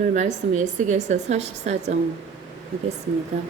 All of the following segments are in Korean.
오늘 말씀 에스겔서 44장 하겠습니다.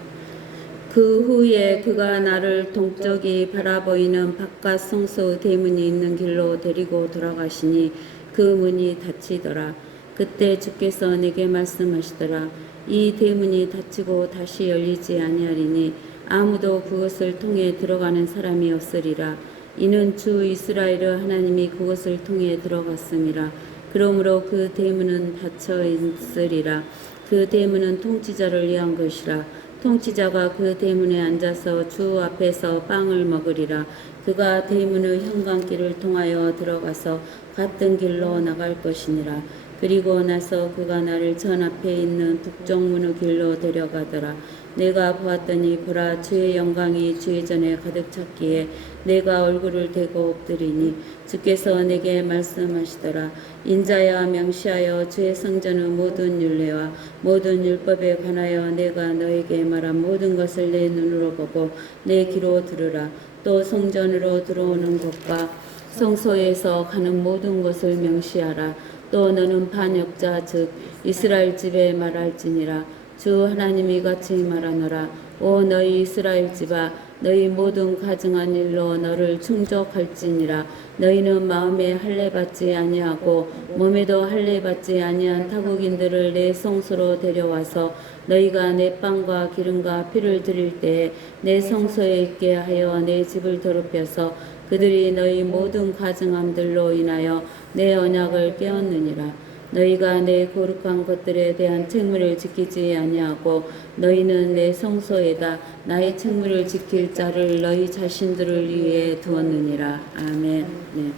그 후에 그가 나를 동쪽이 바라보이는 바깥 성소 대문이 있는 길로 데리고 돌아가시니 그 문이 닫히더라. 그때 주께서 내게 말씀하시더라. 이 대문이 닫히고 다시 열리지 아니하리니 아무도 그것을 통해 들어가는 사람이 없으리라. 이는 주 이스라엘 하나님이 그것을 통해 들어갔음이라. 그러므로 그 대문은 닫혀 있으리라. 그 대문은 통치자를 위한 것이라. 통치자가 그 대문에 앉아서 주 앞에서 빵을 먹으리라. 그가 대문의 현관길을 통하여 들어가서 같은 길로 나갈 것이니라. 그리고 나서 그가 나를 전 앞에 있는 북쪽문의 길로 데려가더라. 내가 보았더니 보라, 주의 영광이 주의 전에 가득 찼기에 내가 얼굴을 대고 엎드리니 주께서 내게 말씀하시더라. 인자야, 명시하여 주의 성전의 모든 율례와 모든 율법에 관하여 내가 너에게 말한 모든 것을 내 눈으로 보고 내 귀로 들으라. 또 성전으로 들어오는 것과 성소에서 가는 모든 것을 명시하라. 또 너는 반역자 즉 이스라엘 집에 말할지니라. 주 하나님이 같이 말하노라. 오 너희 이스라엘 집아, 너희 모든 가증한 일로 너를 충족할지니라. 너희는 마음에 할례받지 아니하고 몸에도 할례받지 아니한 타국인들을 내 성소로 데려와서 너희가 내 빵과 기름과 피를 드릴 때에 내 성소에 있게 하여 내 집을 더럽혀서 그들이 너희 모든 가증함들로 인하여 내 언약을 깨었느니라. 너희가 내 거룩한 것들에 대한 책무를 지키지 아니하고 너희는 내 성소에다 나의 책무를 지킬 자를 너희 자신들을 위해 두었느니라. 아멘. 네.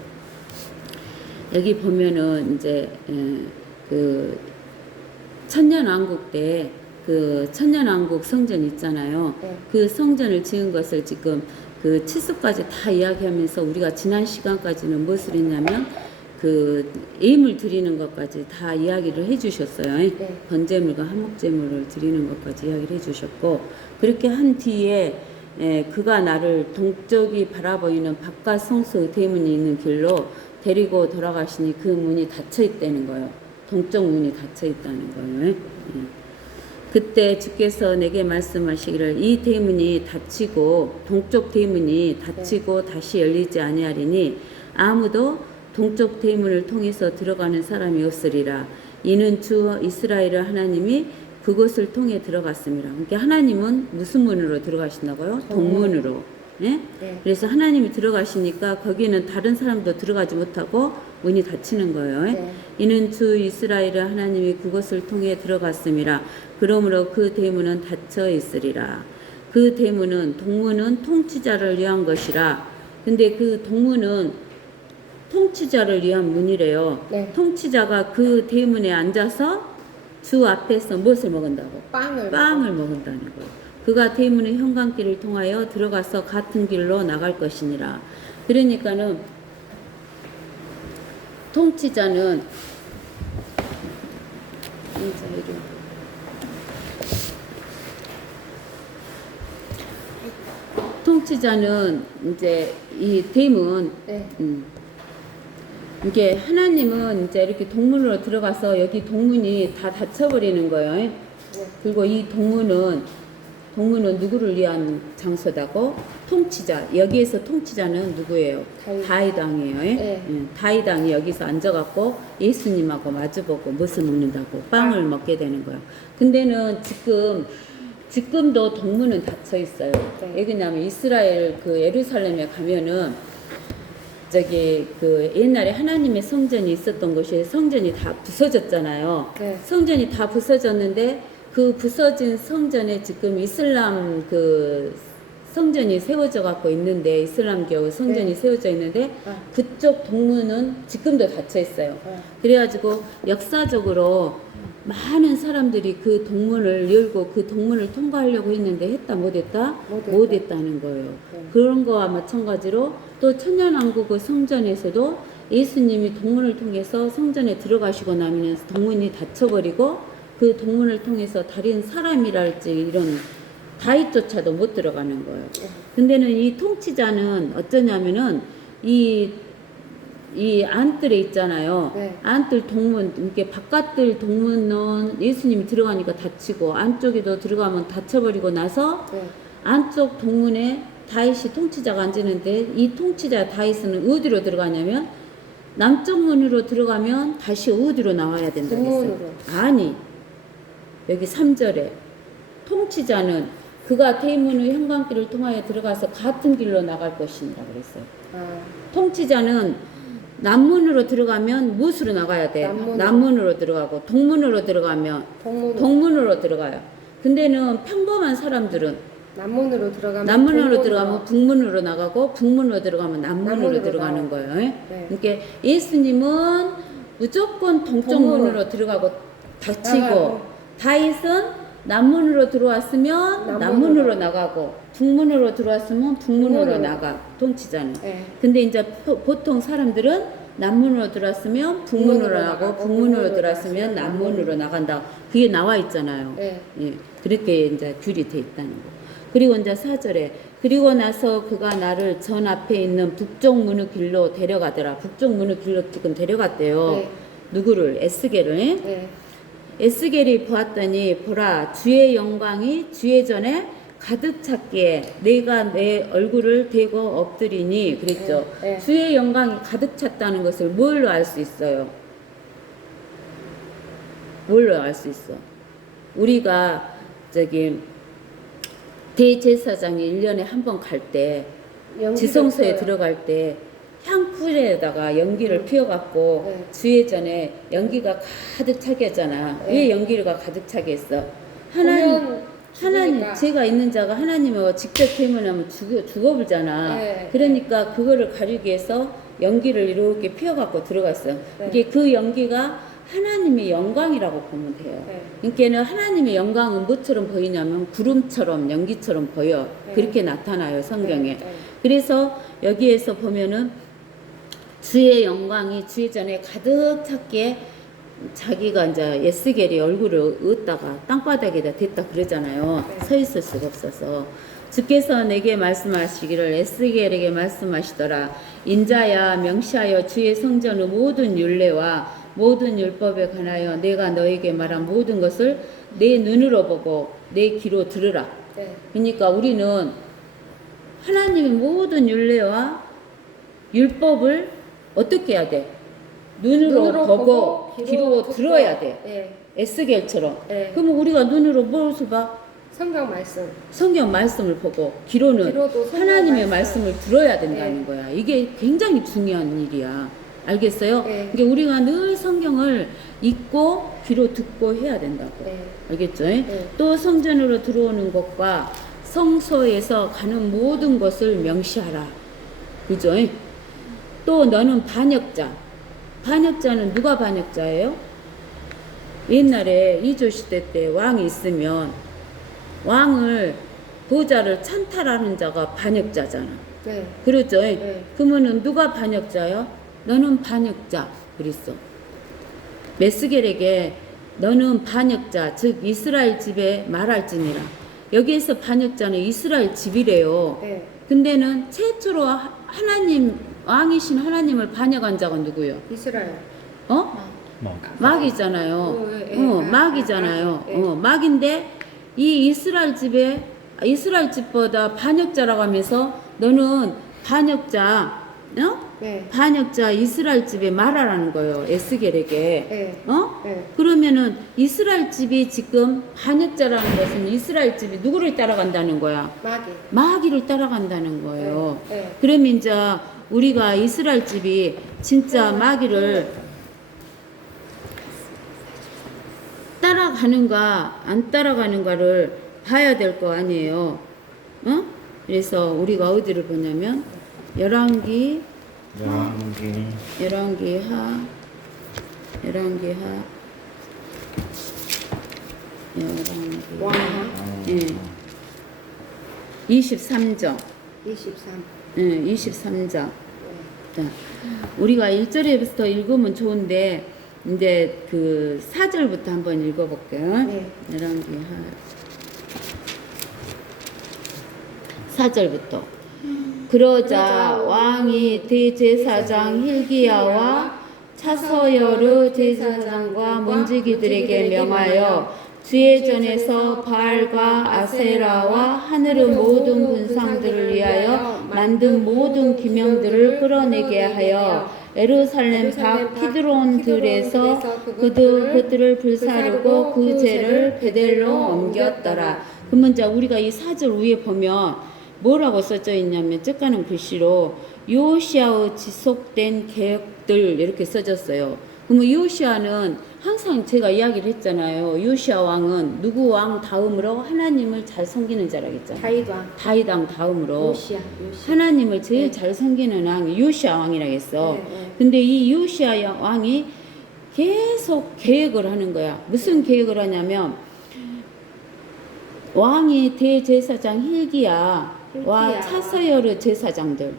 여기 보면은 이제 그 천년왕국 때 그 천년왕국 성전 있잖아요. 네. 그 성전을 지은 것을 지금 그 칠수까지 다 이야기하면서 우리가 지난 시간까지는 무엇을 했냐면 그 예물 드리는 것까지 다 이야기를 해주셨어요. 네. 번제물과 한목제물을 드리는 것까지 이야기를 해주셨고, 그렇게 한 뒤에 그가 나를 동쪽이 바라보이는 바깥 성소 대문이 있는 길로 데리고 돌아가시니 그 문이 닫혀 있다는 거예요. 동쪽 문이 닫혀 있다는 거예요. 그때 주께서 내게 말씀하시기를 이 대문이 닫히고 동쪽 대문이 닫히고 다시 열리지 아니하리니 아무도 동쪽 대문을 통해서 들어가는 사람이 없으리라. 이는 주 이스라엘 하나님이 그곳을 통해 들어갔습니다. 그러니까 하나님은 무슨 문으로 들어가신다고요? 동문으로. 예? 네. 그래서 하나님이 들어가시니까 거기는 다른 사람도 들어가지 못하고 문이 닫히는 거예요. 네. 이는 주 이스라엘 하나님이 그곳을 통해 들어갔음이라. 그러므로 그 대문은 닫혀 있으리라. 그 대문은 동문은 통치자를 위한 것이라. 근데 그 동문은 통치자를 위한 문이래요. 네. 통치자가 그 대문에 앉아서 주 앞에서 무엇을 먹는다고? 빵을 먹는다는 거예요. 그가 대문의 현관길을 통하여 들어가서 같은 길로 나갈 것이니라. 그러니까는 통치자는 이제 이 대문 네. 이게 하나님은 이제 이렇게 동문으로 들어가서 여기 동문이 다 닫혀버리는 거예요. 네. 그리고 이 동문은 누구를 위한 장소다고? 통치자. 여기에서 통치자는 누구예요? 다윗 왕이에요. 네. 다윗 왕이 여기서 앉아갖고 예수님하고 마주보고 무엇을 먹는다고? 빵을 먹게 되는 거예요. 근데는 지금도 동문은 닫혀 있어요. 네. 왜 그러냐면 이스라엘 그 예루살렘에 가면은 저기 그 옛날에 하나님의 성전이 있었던 곳이 성전이 다 부서졌잖아요. 네. 성전이 다 부서졌는데 그 부서진 성전에 지금 이슬람 그 성전이 세워져 갖고 있는데 이슬람교 성전이 네. 세워져 있는데 그쪽 동문은 지금도 닫혀 있어요. 네. 그래가지고 역사적으로 많은 사람들이 그 동문을 열고 그 동문을 통과하려고 했는데 했다 못했다? 못했다는 거예요. 네. 그런 거와 마찬가지로 또 천년왕국의 성전에서도 예수님이 동문을 통해서 성전에 들어가시고 나면 동문이 닫혀버리고 그 동문을 통해서 다른 사람이랄지 이런 다윗조차도 못 들어가는 거예요. 근데는 이 통치자는 어쩌냐면은 이 이 안뜰에 있잖아요. 네. 안뜰 동문, 이렇게 바깥뜰 동문은 예수님이 들어가니까 닫히고 안쪽에도 들어가면 닫혀버리고 나서 네. 안쪽 동문에 다윗이 통치자가 앉는데 이 통치자 다윗은 어디로 들어가냐면 남쪽 문으로 들어가면 다시 어디로 나와야 된다고 했어요. 북문으로. 아니 여기 3절에 통치자는 그가 대문의 현관길을 통하여 들어가서 같은 길로 나갈 것이니라 그랬어요. 아, 통치자는 남문으로 들어가면 무엇으로 나가야 돼? 남문으로 들어가고 동문으로 들어가면 동문으로 들어가요. 근데는 평범한 사람들은 남문으로 들어가면 남문으로 들어가면 북문으로 나가고 북문으로 들어가면 남문으로 남문으로 들어가는 나가요. 거예요. 네. 그러니까 예수님은 무조건 동쪽 문으로 들어가고 닫히고 나가고. 다윗은 남문으로 들어왔으면 남문으로 나가고 북문으로 들어왔으면 북문으로 북문으로. 나가 통치자는. 네. 근데 이제 보통 사람들은 남문으로 들어왔으면 북문으로 나가고 북문으로 들어왔으면 남문으로 나간다. 그게 나와 있잖아요. 네. 예, 그렇게 이제 귤이 돼 있다는 거. 그리고 이제 4절에 그리고 나서 그가 나를 전 앞에 있는 북쪽 문의 길로 데려가더라. 북쪽 문의 길로 지금 데려갔대요. 네. 누구를? 에스겔을. 네. 에스겔이 보았더니 보라 주의 영광이 주의 전에 가득 찼기에 내가 내 얼굴을 대고 엎드리니 그랬죠. 네. 주의 영광이 가득 찼다는 것을 뭘로 알 수 있어요? 뭘로 알 수 있어? 우리가 저기 대제사장이 1년에 한 번 갈 때 지성소에 펴요. 들어갈 때 향풀에다가 연기를 피워갖고 네. 주의 전에 연기가 가득 차게 하잖아. 네. 왜 연기가 가득 차게 했어? 하나님, 죽으니까. 죄가 있는 자가 하나님하고 직접 대면하면 죽어불잖아. 네. 그러니까 그거를 가리기 위해서 연기를 이렇게 피워갖고 들어갔어요. 네. 이게 그 연기가 하나님의 영광이라고 보면 돼요. 네. 그러니까는 하나님의 영광은 뭐처럼 보이냐면 구름처럼 연기처럼 보여. 네. 그렇게 나타나요 성경에. 네. 네. 그래서 여기에서 보면은 주의 영광이 주의 전에 가득 찼기에 자기가 이제 에스겔이 얼굴을 얻다가 땅바닥에다 댔다 그러잖아요. 네. 서 있을 수가 없어서 주께서 내게 말씀하시기를 에스겔에게 말씀하시더라. 인자야 명시하여 주의 성전의 모든 율례와 모든 율법에 관하여 내가 너에게 말한 모든 것을 내 눈으로 보고 내 귀로 들으라. 네. 그러니까 우리는 하나님의 모든 율례와 율법을 어떻게 해야 돼? 눈으로 보고 귀로 들어야 돼. 네. 에스겔처럼. 네. 그러면 우리가 눈으로 무엇을 봐? 성경 말씀. 성경 말씀을 보고 귀로는 귀로도 성경 하나님의 말씀. 말씀을 들어야 된다는 네. 거야. 이게 굉장히 중요한 일이야. 알겠어요? 네. 그러니까 우리가 늘 성경을 읽고 귀로 듣고 해야 된다고. 네. 알겠죠? 네. 또 성전으로 들어오는 것과 성소에서 가는 모든 것을 명시하라. 그죠? 또 너는 반역자. 반역자는 누가 반역자예요? 옛날에 이조시대 때 왕이 있으면 왕을 보좌를 찬탈하는 자가 반역자잖아. 네. 그렇죠? 네. 그러면은 누가 반역자요? 너는 반역자. 그랬어. 메스겔에게 너는 반역자, 즉 이스라엘 집에 말할지니라. 여기에서 반역자는 이스라엘 집이래요. 네. 근데는 최초로 하나님 왕이신 하나님을 반역한 자가 누구요? 이스라엘. 어? 막이잖아요. 예, 예. 막이잖아요. 예. 막인데 이 이스라엘 집보다 반역자라고 하면서 너는 반역자, 네. 반역자 이스라엘 집에 말하라는 거예요. 에스겔에게. 네. 네. 그러면은 이스라엘 집이 지금 반역자라는 것은 이스라엘 집이 누구를 따라간다는 거야? 마귀를 따라간다는 거예요. 네. 네. 그러면 이제 우리가 이스라엘 집이 진짜 마귀를 따라가는가 안 따라가는가를 봐야 될 거 아니에요. 그래서 우리가 어디를 보냐면 열왕기 하 예. 23장 23. 예, 23장 자, 우리가 1절에부터 읽으면 좋은데 이제 그 4절부터 한번 읽어볼게요. 네. 열왕기 4절부터 그러자 왕이 대제사장 hil기야와 차서여르 제사장과 문지기들에게 명하여 주의 전에서 바알과 아세라와 하늘의 모든 군상들을 위하여 만든 모든 기명들을 끌어내게 하여 예루살렘 밖 키드론 들에서 그들을 불사르고 그 죄를 베델로 옮겼더라. 그러면 이제 우리가 이 4절 위에 보면 뭐라고 써져 있냐면 쩍가는 글씨로 요시아의 지속된 계획들 이렇게 써졌어요. 그러면 요시아는 항상 제가 이야기를 했잖아요. 요시아 왕은 누구 왕 다음으로 하나님을 잘 섬기는 자라겠죠. 다윗 왕 다음으로 요시아. 하나님을 제일 잘 섬기는 왕이 요시아 왕이라겠어. 근데 이 요시아 왕이 계속 계획을 하는 거야. 무슨 계획을 하냐면 왕이 대제사장 hil기야와 차서여르 제사장들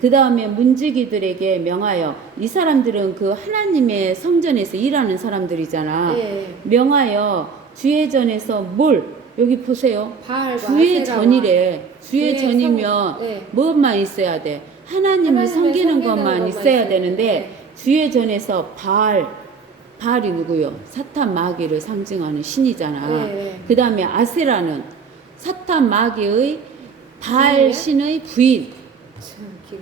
그 다음에 문지기들에게 명하여 이 사람들은 그 하나님의 성전에서 일하는 사람들이잖아. 명하여 주의 전에서 뭘 여기 보세요. 주의 전이래. 주의 전이면 뭐만 있어야 돼? 하나님을 섬기는 것만 있어야 되는데 주의 전에서 바알이 누구요? 사탄 마귀를 상징하는 신이잖아. 그 다음에 아세라는 사탄 마귀의 바알 신의 부인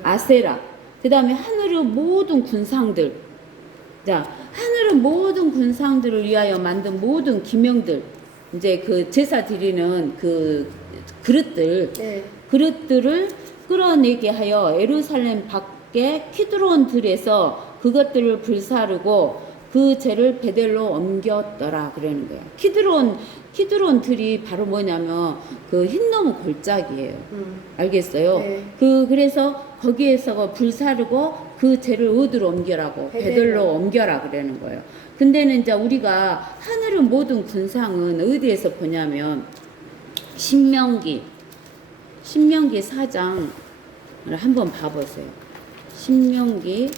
아세라. 그 다음에 하늘의 모든 군상들. 자, 하늘의 모든 군상들을 위하여 만든 모든 기명들. 이제 그 제사 드리는 그 그릇들을 끌어내게 하여 예루살렘 밖에 키드론 들에서 그것들을 불사르고 그 죄를 베델로 옮겼더라 그러는 거야. 키드론 들이 바로 뭐냐면 그 흰나무 골짜기예요. 알겠어요? 그래서 거기에서 불사르고 그 죄를 어디로 옮겨라고 베델로 옮겨라 그러는 거예요. 근데는 이제 우리가 하늘의 모든 군상은 어디에서 보냐면 신명기 4장을 한번 봐보세요. 신명기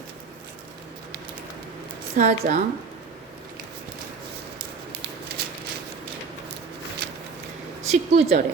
4장 19절에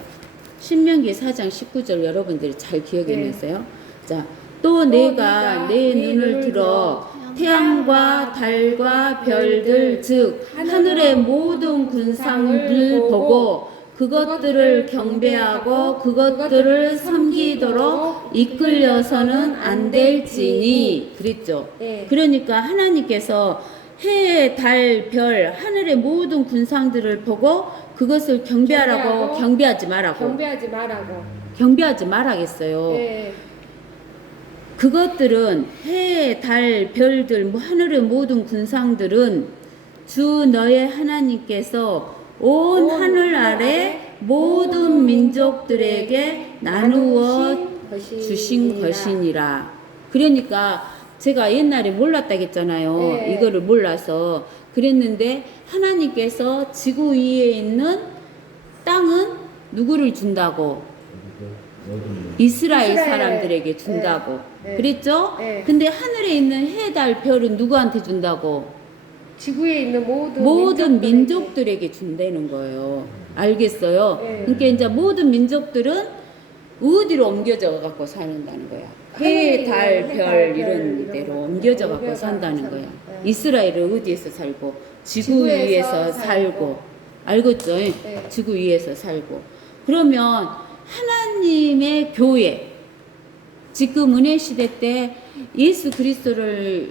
신명기 4장 19절 여러분들이 잘 기억해내세요. 자, 또 내가 내 눈을 들어 태양과 달과 별들 즉 하늘의 모든 군상을 보고 그것들을 경배하고 그것들을 섬기도록 이끌려서는 안 될지니 그랬죠. 그러니까 하나님께서 해, 달, 별, 하늘의 모든 군상들을 보고 그것을 경배하라고 경배하지 말라겠어요. 그것들은 해, 달, 별들, 하늘의 모든 군상들은 주 너의 하나님께서 온 하늘 아래 모든 민족들에게 나누어 주신 것이니라. 그러니까 제가 옛날에 몰랐다 했잖아요. 이거를 몰라서 그랬는데 하나님께서 지구 위에 있는 땅은 누구를 준다고? 이스라엘 사람들에게 준다고 그랬죠? 근데 하늘에 있는 해, 달, 별은 누구한테 준다고? 지구에 있는 모든 민족들에게 준다는 거예요. 알겠어요? 그러니까 이제 모든 민족들은 어디로 옮겨져 갖고 사는다는 거야. 해, 달, 별 이런 데로 옮겨져 갖고 산다는 거야. 이스라엘은 어디에서 살고? 지구 위에서 살고. 알겠죠? 지구 위에서 살고. 그러면 하나님의 교회, 지금 은혜 시대 때 예수 그리스도를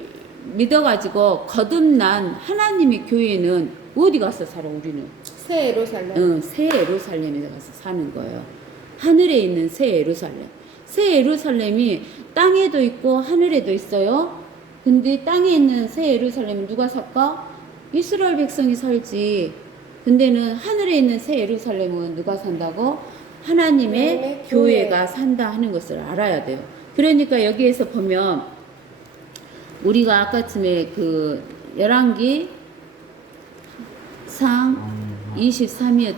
믿어가지고 거듭난 하나님의 교회는 어디 가서 살아 우리는? 새 예루살렘. 새 예루살렘에 가서 사는 거예요. 하늘에 있는 새 예루살렘. 새 예루살렘이 땅에도 있고 하늘에도 있어요. 근데 땅에 있는 새 예루살렘은 누가 살까? 이스라엘 백성이 살지. 근데는 하늘에 있는 새 예루살렘은 누가 산다고? 하나님의 교회가 산다 하는 것을 알아야 돼요. 그러니까 여기에서 보면 우리가 아까쯤에 그 열왕기 상 23이었지.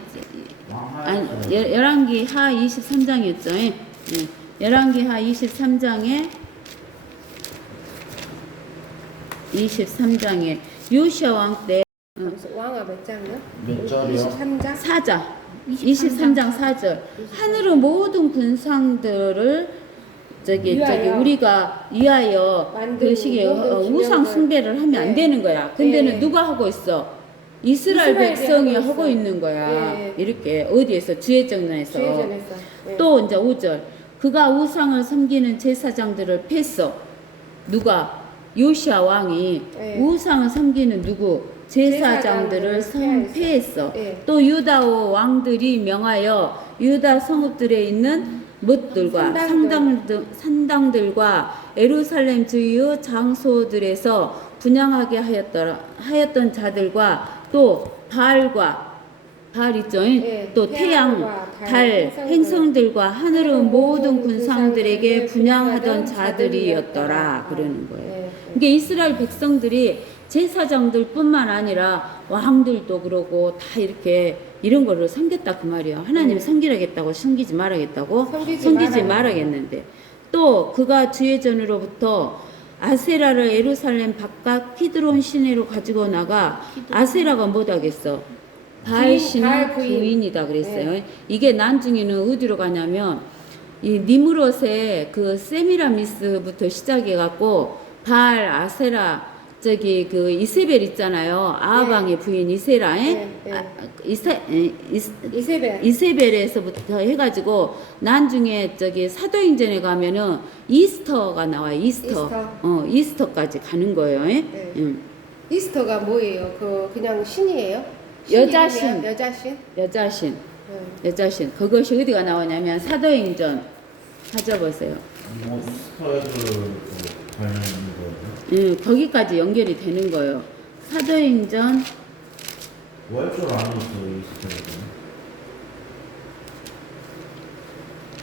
아니, 열왕기 하 23장이었죠. 예. 열왕기 하 23장에 요시아 왕 때 왕아 몇 장이요? 몇 절이요? 23장? 23장 4절 하늘의 모든 군상들을 저기 위하여 우리가 위하여 만든 그 시기에 모든 우상 기념을- 숭배를 하면 안 네. 되는 거야. 근데는 네. 누가 하고 있어? 이스라엘 이스라엘이 백성이 하고 하고 있어. 있는 거야. 네. 이렇게 어디에서 주의정론에서. 주의전에서. 네. 또 이제 5절 그가 우상을 섬기는 제사장들을 팼어. 누가? 요시아 왕이 네. 우상을 섬기는 누구? 제사장들을 제사장들을 패했어. 네. 또 유다 왕들이 명하여 유다 성읍들에 있는 못들과 산당들과 에루살렘 주요 장소들에서 분양하게 하였던 자들과 또 바알 있죠? 네. 또 태양, 태양과 달, 행성들과 하늘의 모든 군상들에게 군상들에게 분양하던 분양하던 자들이었더라 자들이었더라. 그러는 거예요. 네. 그러니까 이스라엘 백성들이 제사장들뿐만 아니라 왕들도 그러고 다 이렇게 이런 거를 섬겼다 그 말이에요. 하나님 네. 섬기라겠다고 섬기지 말아겠다고 섬기지 말아겠는데 또 그가 주의 전으로부터 아세라를 예루살렘 바깥 키드론 시내로 가지고 나가 아세라가 못하겠어. 바알 신의 바알 부인. 부인이다 그랬어요. 네. 이게 나중에는 어디로 가냐면 이 니므롯의 그 세미라미스부터 시작해 갖고 바알 아세라 저기 그 이세벨 있잖아요. 아하방의 부인 이세라에 네, 네. 이세벨에서부터 해가지고 나중에 저기 사도행전에 가면은 이스터가 나와요. 이스터까지 가는 거예요. 네. 이스터가 뭐예요? 그냥 신이에요? 여자신. 이름이야? 여자신? 여자신. 네. 여자신. 그것이 어디가 나오냐면 사도행전 찾아보세요. 뭐 스타일을 관련 있는 거예요? 거기까지 연결이 되는 거예요. 사도행전 월줄 안에 있어요, 이 스타일은.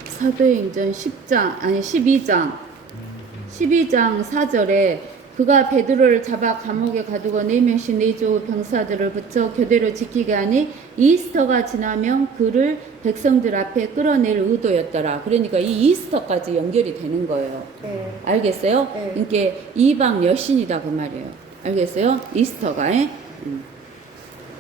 사도행전 10장 아니 12장 4절에 그가 베드로를 잡아 감옥에 가두고 4명씩 내주 병사들을 붙여 교대로 지키게 하니 이스터가 지나면 그를 백성들 앞에 끌어낼 의도였더라. 그러니까 이 이스터까지 연결이 되는 거예요. 네. 알겠어요? 네. 그러니까 이방 여신이다 그 말이에요. 알겠어요? 이스터가.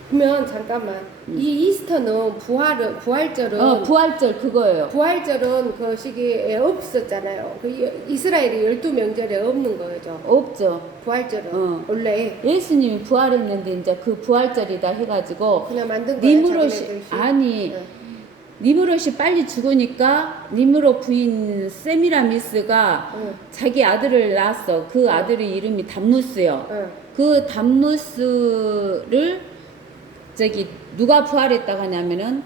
그러면 잠깐만. 이 이스터는 부활절은 부활절 그거예요. 부활절은 그 시기에 없었잖아요. 그 이스라엘이 12명절에 없는 거죠. 없죠. 부활절은 원래 예수님이 부활했는데 이제 그 부활절이다 해가지고 그냥 만든 거예요. 니므롯이 자기네들이. 아니 네. 니므롯이 빨리 죽으니까 니므롯 부인 세미라미스가 응. 자기 아들을 낳았어. 그 아들의 이름이 담무스요. 응. 그 담무스를 저기 누가 부활했다고 하냐면은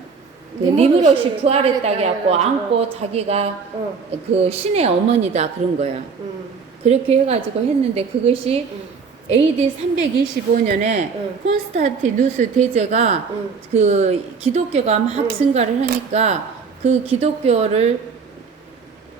그 니므롯이 부활했다고 해갖고 안고 자기가 응. 그 신의 어머니다 그런 거야. 응. 그렇게 해가지고 했는데 그것이 응. AD 325년에 응. 콘스탄티누스 대제가 응. 그 기독교가 막 응. 증가를 하니까 그 기독교를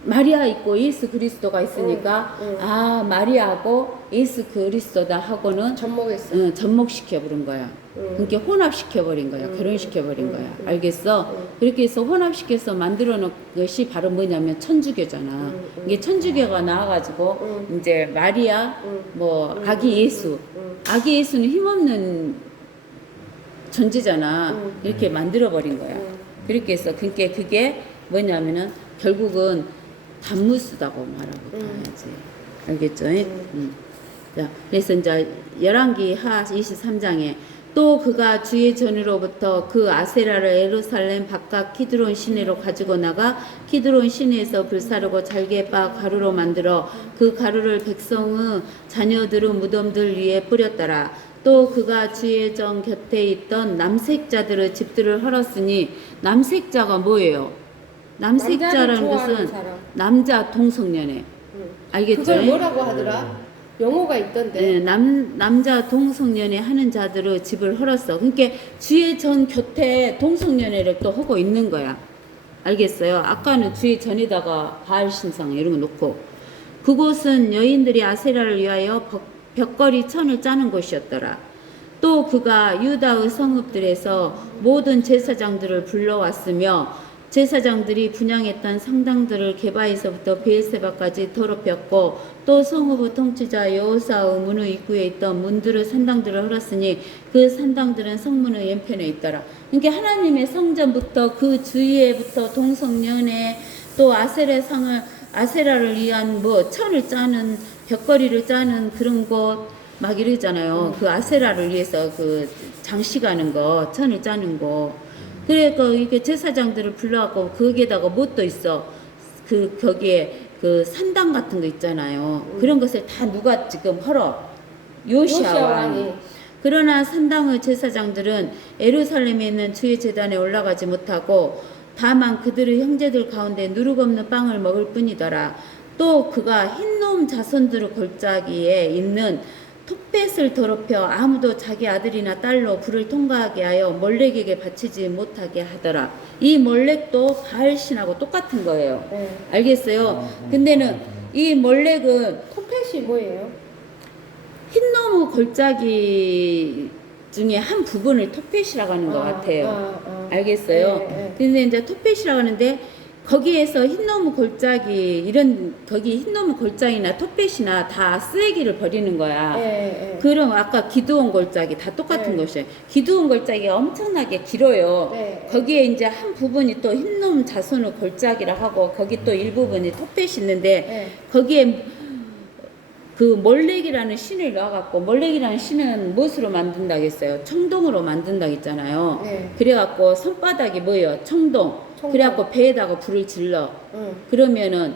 마리아 있고 예수 그리스도가 있으니까 응. 응. 아 마리아하고 예수 그리스도다 하고는 접목했어. 접목시켜 버린 거야. 응. 그러니까 혼합시켜 버린 거야. 결혼시켜 버린 거야. 알겠어? 그렇게 해서 혼합시켜서 만들어 놓은 것이 바로 뭐냐면 천주교잖아. 이게 천주교가 나와가지고 이제 마리아 뭐 아기 예수 아기 예수는 힘없는 존재잖아. 이렇게 만들어 버린 거야. 그렇게 해서 그게 뭐냐면은 결국은 담무스다고 말하고 봐야지. 알겠죠? 자, 그래서 이제 열왕기 하 23장에 또 그가 주의 전으로부터 그 아세라를 예루살렘 바깥 키드론 시내로 가지고 나가 키드론 시내에서 불사르고 잘게 빻아 가루로 만들어 그 가루를 백성의 자녀들의 무덤들 위에 뿌렸더라. 또 그가 주의 전 곁에 있던 남색자들의 집들을 헐었으니 남색자가 뭐예요? 남색자라는 것은 남자 동성연애. 알겠죠? 그걸 뭐라고 하더라? 용어가 있던데. 네, 남자 동성연애 하는 자들의 집을 헐었어. 그러니까 주의 전 곁에 동성연애를 또 하고 있는 거야. 알겠어요? 아까는 주의 전에다가 바알 신상 이런 거 놓고 그곳은 여인들이 아세라를 위하여 벽걸이 천을 짜는 곳이었더라. 또 그가 유다의 성읍들에서 모든 제사장들을 불러왔으며 제사장들이 분양했던 상당들을 게바에서부터 베에세바까지 더럽혔고 또 성읍의 통치자 여호사의 문의 입구에 있던 문들의 산당들을 헐었으니 그 산당들은 성문의 왼편에 있더라. 그러니까 하나님의 성전부터 그 주위에부터 동성연애 또 아세라 상을 아세라를 위한 뭐 천을 짜는 벽걸이를 짜는 그런 것 막 이러잖아요. 그 아세라를 위해서 그 장식하는 거, 천을 짜는 거. 그러니까 이게 제사장들을 불러갖고 거기에다가 뭣도 있어. 그 거기에 그 산당 같은 거 있잖아요. 그런 것을 다 누가 지금 헐어. 요시아 왕이. 왕이. 그러나 산당의 제사장들은 예루살렘에 있는 주의 제단에 올라가지 못하고 다만 그들의 형제들 가운데 누룩 없는 빵을 먹을 뿐이더라. 또 그가 흰놈 자손들의 골짜기에 있는 톱벳을 더럽혀 아무도 자기 아들이나 딸로 불을 통과하게 하여 몰렉에게 바치지 못하게 하더라. 이 몰렉도 바알신하고 똑같은 거예요. 네. 알겠어요? 근데는 이 몰렉은 톱펫이 뭐예요? 흰나무 골짜기 중에 한 부분을 톱펫이라고 하는 것 같아요. 알겠어요? 네. 근데 이제 톱펫이라고 하는데 거기에서 흰나무 골짜기 이런 거기 흰나무 골짜기나 톱펫이나 다 쓰레기를 버리는 거야. 네. 그럼 아까 기드온 골짜기 다 똑같은 네. 것이에요. 기드온 골짜기가 엄청나게 길어요. 네. 거기에 이제 한 부분이 또 흰놈 자손의 골짜기라 하고 거기 또 일부분이 톱펫이 있는데 네. 거기에 그 몰렉이라는 신을 넣어갖고 몰렉이라는 신은 무엇으로 만든다겠어요? 청동으로 만든다겠잖아요. 네. 그래갖고 손바닥이 뭐예요? 청동. 그래갖고 배에다가 불을 질러. 그러면은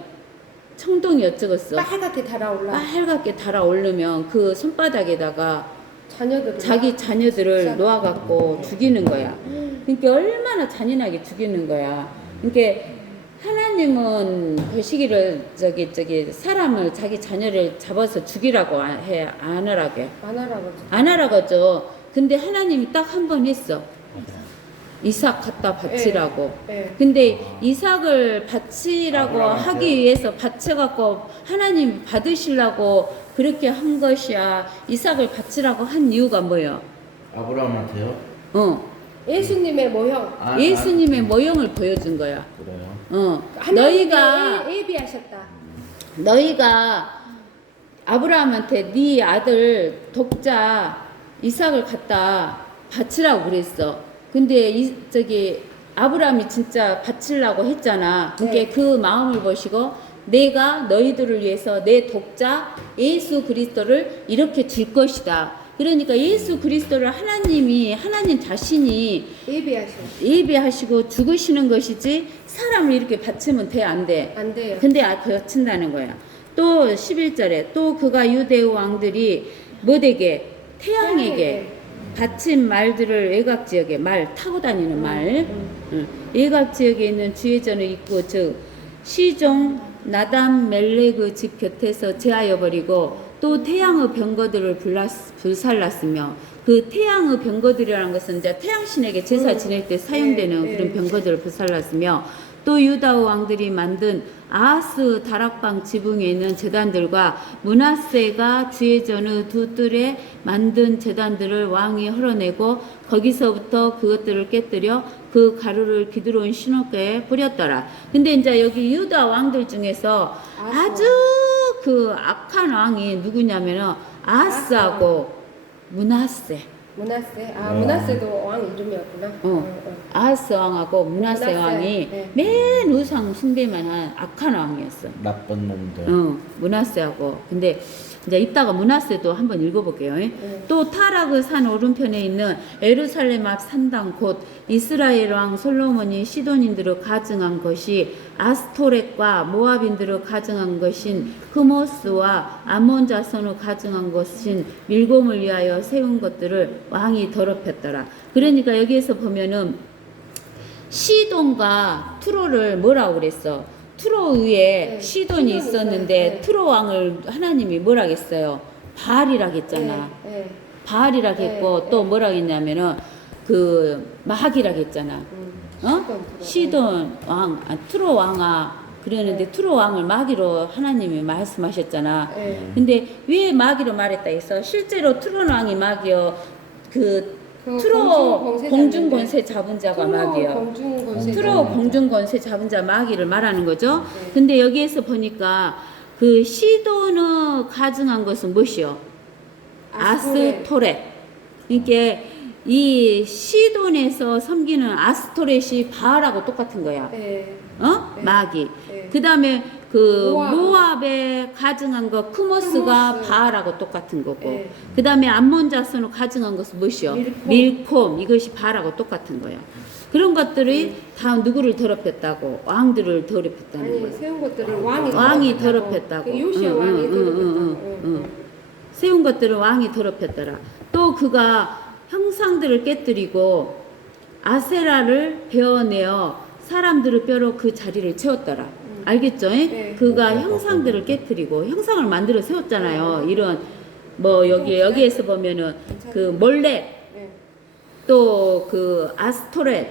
청동이 어쩌겠어? 빨갛게 달아올라. 빨갛게 달아오르면 그 손바닥에다가 자녀들 자기 자녀들을 놓아갖고 죽이는 거야. 그러니까 얼마나 잔인하게 죽이는 거야. 그러니까 하나님은 그 시기를 저기 사람을 자기 자녀를 잡아서 죽이라고 해 안 하라게 안 하라고. 안 하라고 하죠. 근데 하나님이 딱 한 번 했어. 이삭 갖다 바치라고. 네. 근데 이삭을 바치라고 하기 위해서 바쳐갖고 하나님 받으시려고 그렇게 한 것이야. 이삭을 바치라고 한 이유가 뭐예요? 아브라함한테요? 예수님의 모형. 예수님의 모형을 보여준 거야. 그래요? 너희가 예비하셨다. 아브라함한테 네 아들 독자 이삭을 갖다 바치라고 그랬어. 근데 아브라함이 진짜 바치려고 했잖아. 그러니까 네. 그 마음을 보시고 내가 너희들을 위해서 내 독자 예수 그리스도를 이렇게 줄 것이다. 그러니까 예수 그리스도를 하나님 자신이 예비하시고 죽으시는 것이지 사람을 이렇게 바치면 돼, 안 돼? 안 돼요. 근데 바친다는 거야. 또 11절에 또 그가 유대 왕들이 뭐되게 태양에게 바친 말들을 외곽 지역에 말 타고 다니는 말 외곽 지역에 있는 주의전의 입구 즉 시종 나단 멜레그 집 곁에서 제하여 버리고 또 태양의 병거들을 불살랐으며 그 태양의 병거들이라는 것은 이제 태양신에게 제사 지낼 때 사용되는 그런 병거들을 불살랐으며 또 유다 왕들이 만든 아하스 다락방 지붕에 있는 제단들과 므낫세가 주의 전의 두 뜰에 만든 제단들을 왕이 헐어내고 거기서부터 그것들을 깨뜨려 그 가루를 기드론 신옥가에 뿌렸더라. 근데 이제 여기 유다 왕들 중에서 아주 그 악한 왕이 누구냐면은 아하스하고 므낫세. 므낫세도 왕 이름이었구나. 아하스 왕하고 므낫세 왕이 맨 우상 숭배만 한 악한 왕이었어. 나쁜 놈들. 므낫세하고. 근데 이제 이따가 므낫세도 한번 읽어볼게요. 또 타락의 산 오른편에 있는 예루살렘 앞 산당 곧 이스라엘 왕 솔로몬이 시돈인들을 가증한 것이 아스토렛과 모압인들을 가증한 것인 흐모스와 아몬 자손을 가증한 것인 밀곰을 위하여 세운 것들을 왕이 더럽혔더라. 그러니까 여기에서 보면은 시돈과 투로를 뭐라고 그랬어? 투로 위에 시돈이 있었는데 투로 왕을 하나님이 뭐라 했어요? 바알이라고 했잖아. 바알이라고 했고 또 뭐라고 했냐면은 그 마학이라고 했잖아. 시돈 왕, 투로 왕아 그러는데 투로 왕을 마귀로 하나님이 말씀하셨잖아. 근데 왜 마귀로 말했다 해서 실제로 투로 왕이 마귀요. 투로 공중권세 잡은 자가 마귀요. 투로 공중권세 잡은 자 마귀를 말하는 거죠. 근데 여기에서 보니까 그 시돈을 가증한 것은 무엇이요? 아스토렛. 그러니까 이 시돈에서 섬기는 아스토렛이 바알하고 똑같은 거야. 마귀. 그 다음에 그 모압. 모압에 가증한 거 크모스가 크모스. 바알하고 똑같은 거고 네. 그 다음에 암몬 자손으로 가증한 것은 무엇이요? 밀콤. 이것이 바알하고 똑같은 거예요. 그런 것들이 다 누구를 더럽혔다고? 왕들을 더럽혔다는 아니 거예요. 세운 것들을 왕이 왕이 더럽혔다고. 더럽혔다고. 그 요시아 응, 왕이 응, 응, 더럽혔다고. 응, 응. 세운 것들을 왕이 더럽혔더라. 또 그가 형상들을 깨뜨리고 아세라를 베어내어 사람들의 뼈로 그 자리를 채웠더라. 알겠죠? 네. 그가 형상들을 깨뜨리고 형상을 만들어 세웠잖아요. 이런 뭐 여기에서 보면은 그 몰렉 네. 또 그 아스토렛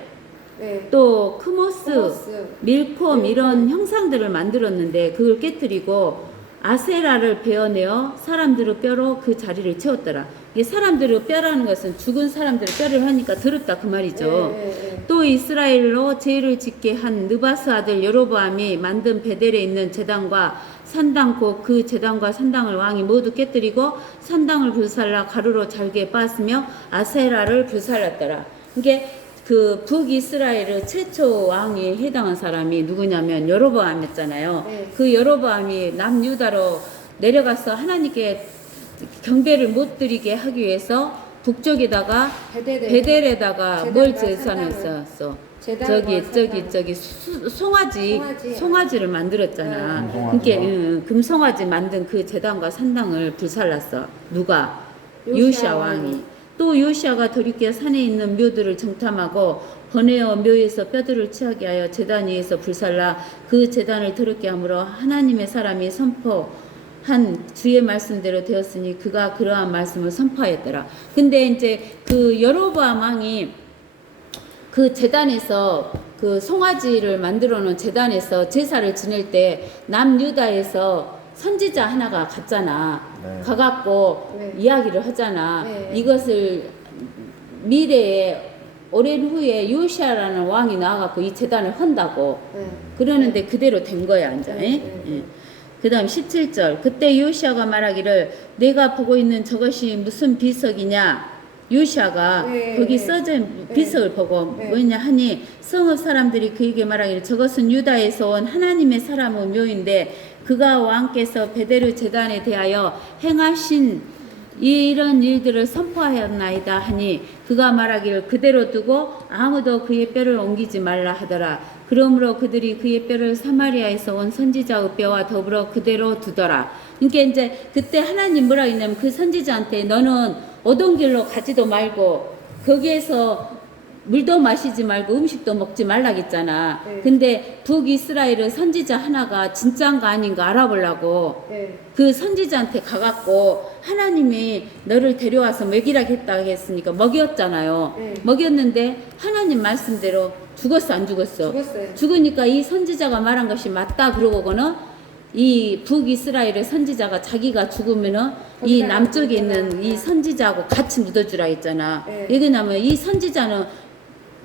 네. 또 크모스, 크모스. 밀콤 이런 형상들을 만들었는데 그걸 깨뜨리고 아세라를 베어내어 사람들의 뼈로 그 자리를 채웠더라. 이게 사람들의 뼈라는 것은 죽은 사람들의 뼈를 하니까 더럽다 그 말이죠. 네. 또 이스라엘로 죄를 짓게 한 느바스 아들 여로보암이 만든 베델에 있는 제단과 산당 곧 그 제단과 산당을 왕이 모두 깨뜨리고 산당을 불살라 가루로 잘게 빻으며 아세라를 불살랐더라. 이게 그 북이스라엘의 최초 왕에 해당한 사람이 누구냐면 여로보암이었잖아요. 네. 그 여로보암이 남유다로 내려가서 하나님께 경배를 못 드리게 하기 위해서 북쪽에다가 베델에다가 뭘 제산했었어? 저기 송아지를 만들었잖아. 네. 그러니까 금송아지 만든 그 제단과 산당을 불살랐어. 누가? 요시아 요시아 왕이. 또 요시아가 돌이켜 산에 있는 묘들을 정탐하고 번에어 묘에서 뼈들을 취하게 하여 제단 위에서 불살라 그 제단을 더럽게 함으로 하나님의 사람이 선포한 주의 말씀대로 되었으니 그가 그러한 말씀을 선포하였더라. 근데 이제 그 여로보암 왕이 그 제단에서 그 송아지를 만들어 놓은 제단에서 제사를 지낼 때 남유다에서 선지자 하나가 갔잖아. 네. 가갖고 네. 이야기를 하잖아. 네. 이것을 미래에 오랜 후에 요시아라는 왕이 나와갖고 이 제단을 헌다고. 네. 그러는데 그대로 된 거야, 이제. 네. 그 다음 17절. 그때 요시아가 말하기를 내가 보고 있는 저것이 무슨 비석이냐? 요시아가 네, 거기 네. 써진 비석을 보고 네. 뭐냐 하니 성읍 사람들이 그에게 말하기를 저것은 유다에서 온 하나님의 사람의 묘인데 그가 왕께서 베데르 제단에 대하여 행하신 이런 일들을 선포하였나이다 하니 그가 말하기를 그대로 두고 아무도 그의 뼈를 옮기지 말라 하더라. 그러므로 그들이 그의 뼈를 사마리아에서 온 선지자의 뼈와 더불어 그대로 두더라. 그러니까 이제 그때 하나님 뭐라 했냐면 그 선지자한테 너는 오던 길로 가지도 말고 거기에서 물도 마시지 말고 음식도 먹지 말라겠잖아. 네. 근데 북이스라엘의 선지자 하나가 진짜인가 아닌가 알아보려고 네. 그 선지자한테 가갖고 하나님이 너를 데려와서 먹이라고 했다고 했으니까 먹였잖아요. 네. 먹였는데 하나님 말씀대로 죽었어 안 죽었어? 죽었어요. 죽으니까 이 선지자가 말한 것이 맞다 그러고는 이 북이스라엘의 선지자가 자기가 죽으면은 이 남쪽에 있는 이 선지자하고 같이 묻어주라 했잖아. 네. 왜냐면 이 선지자는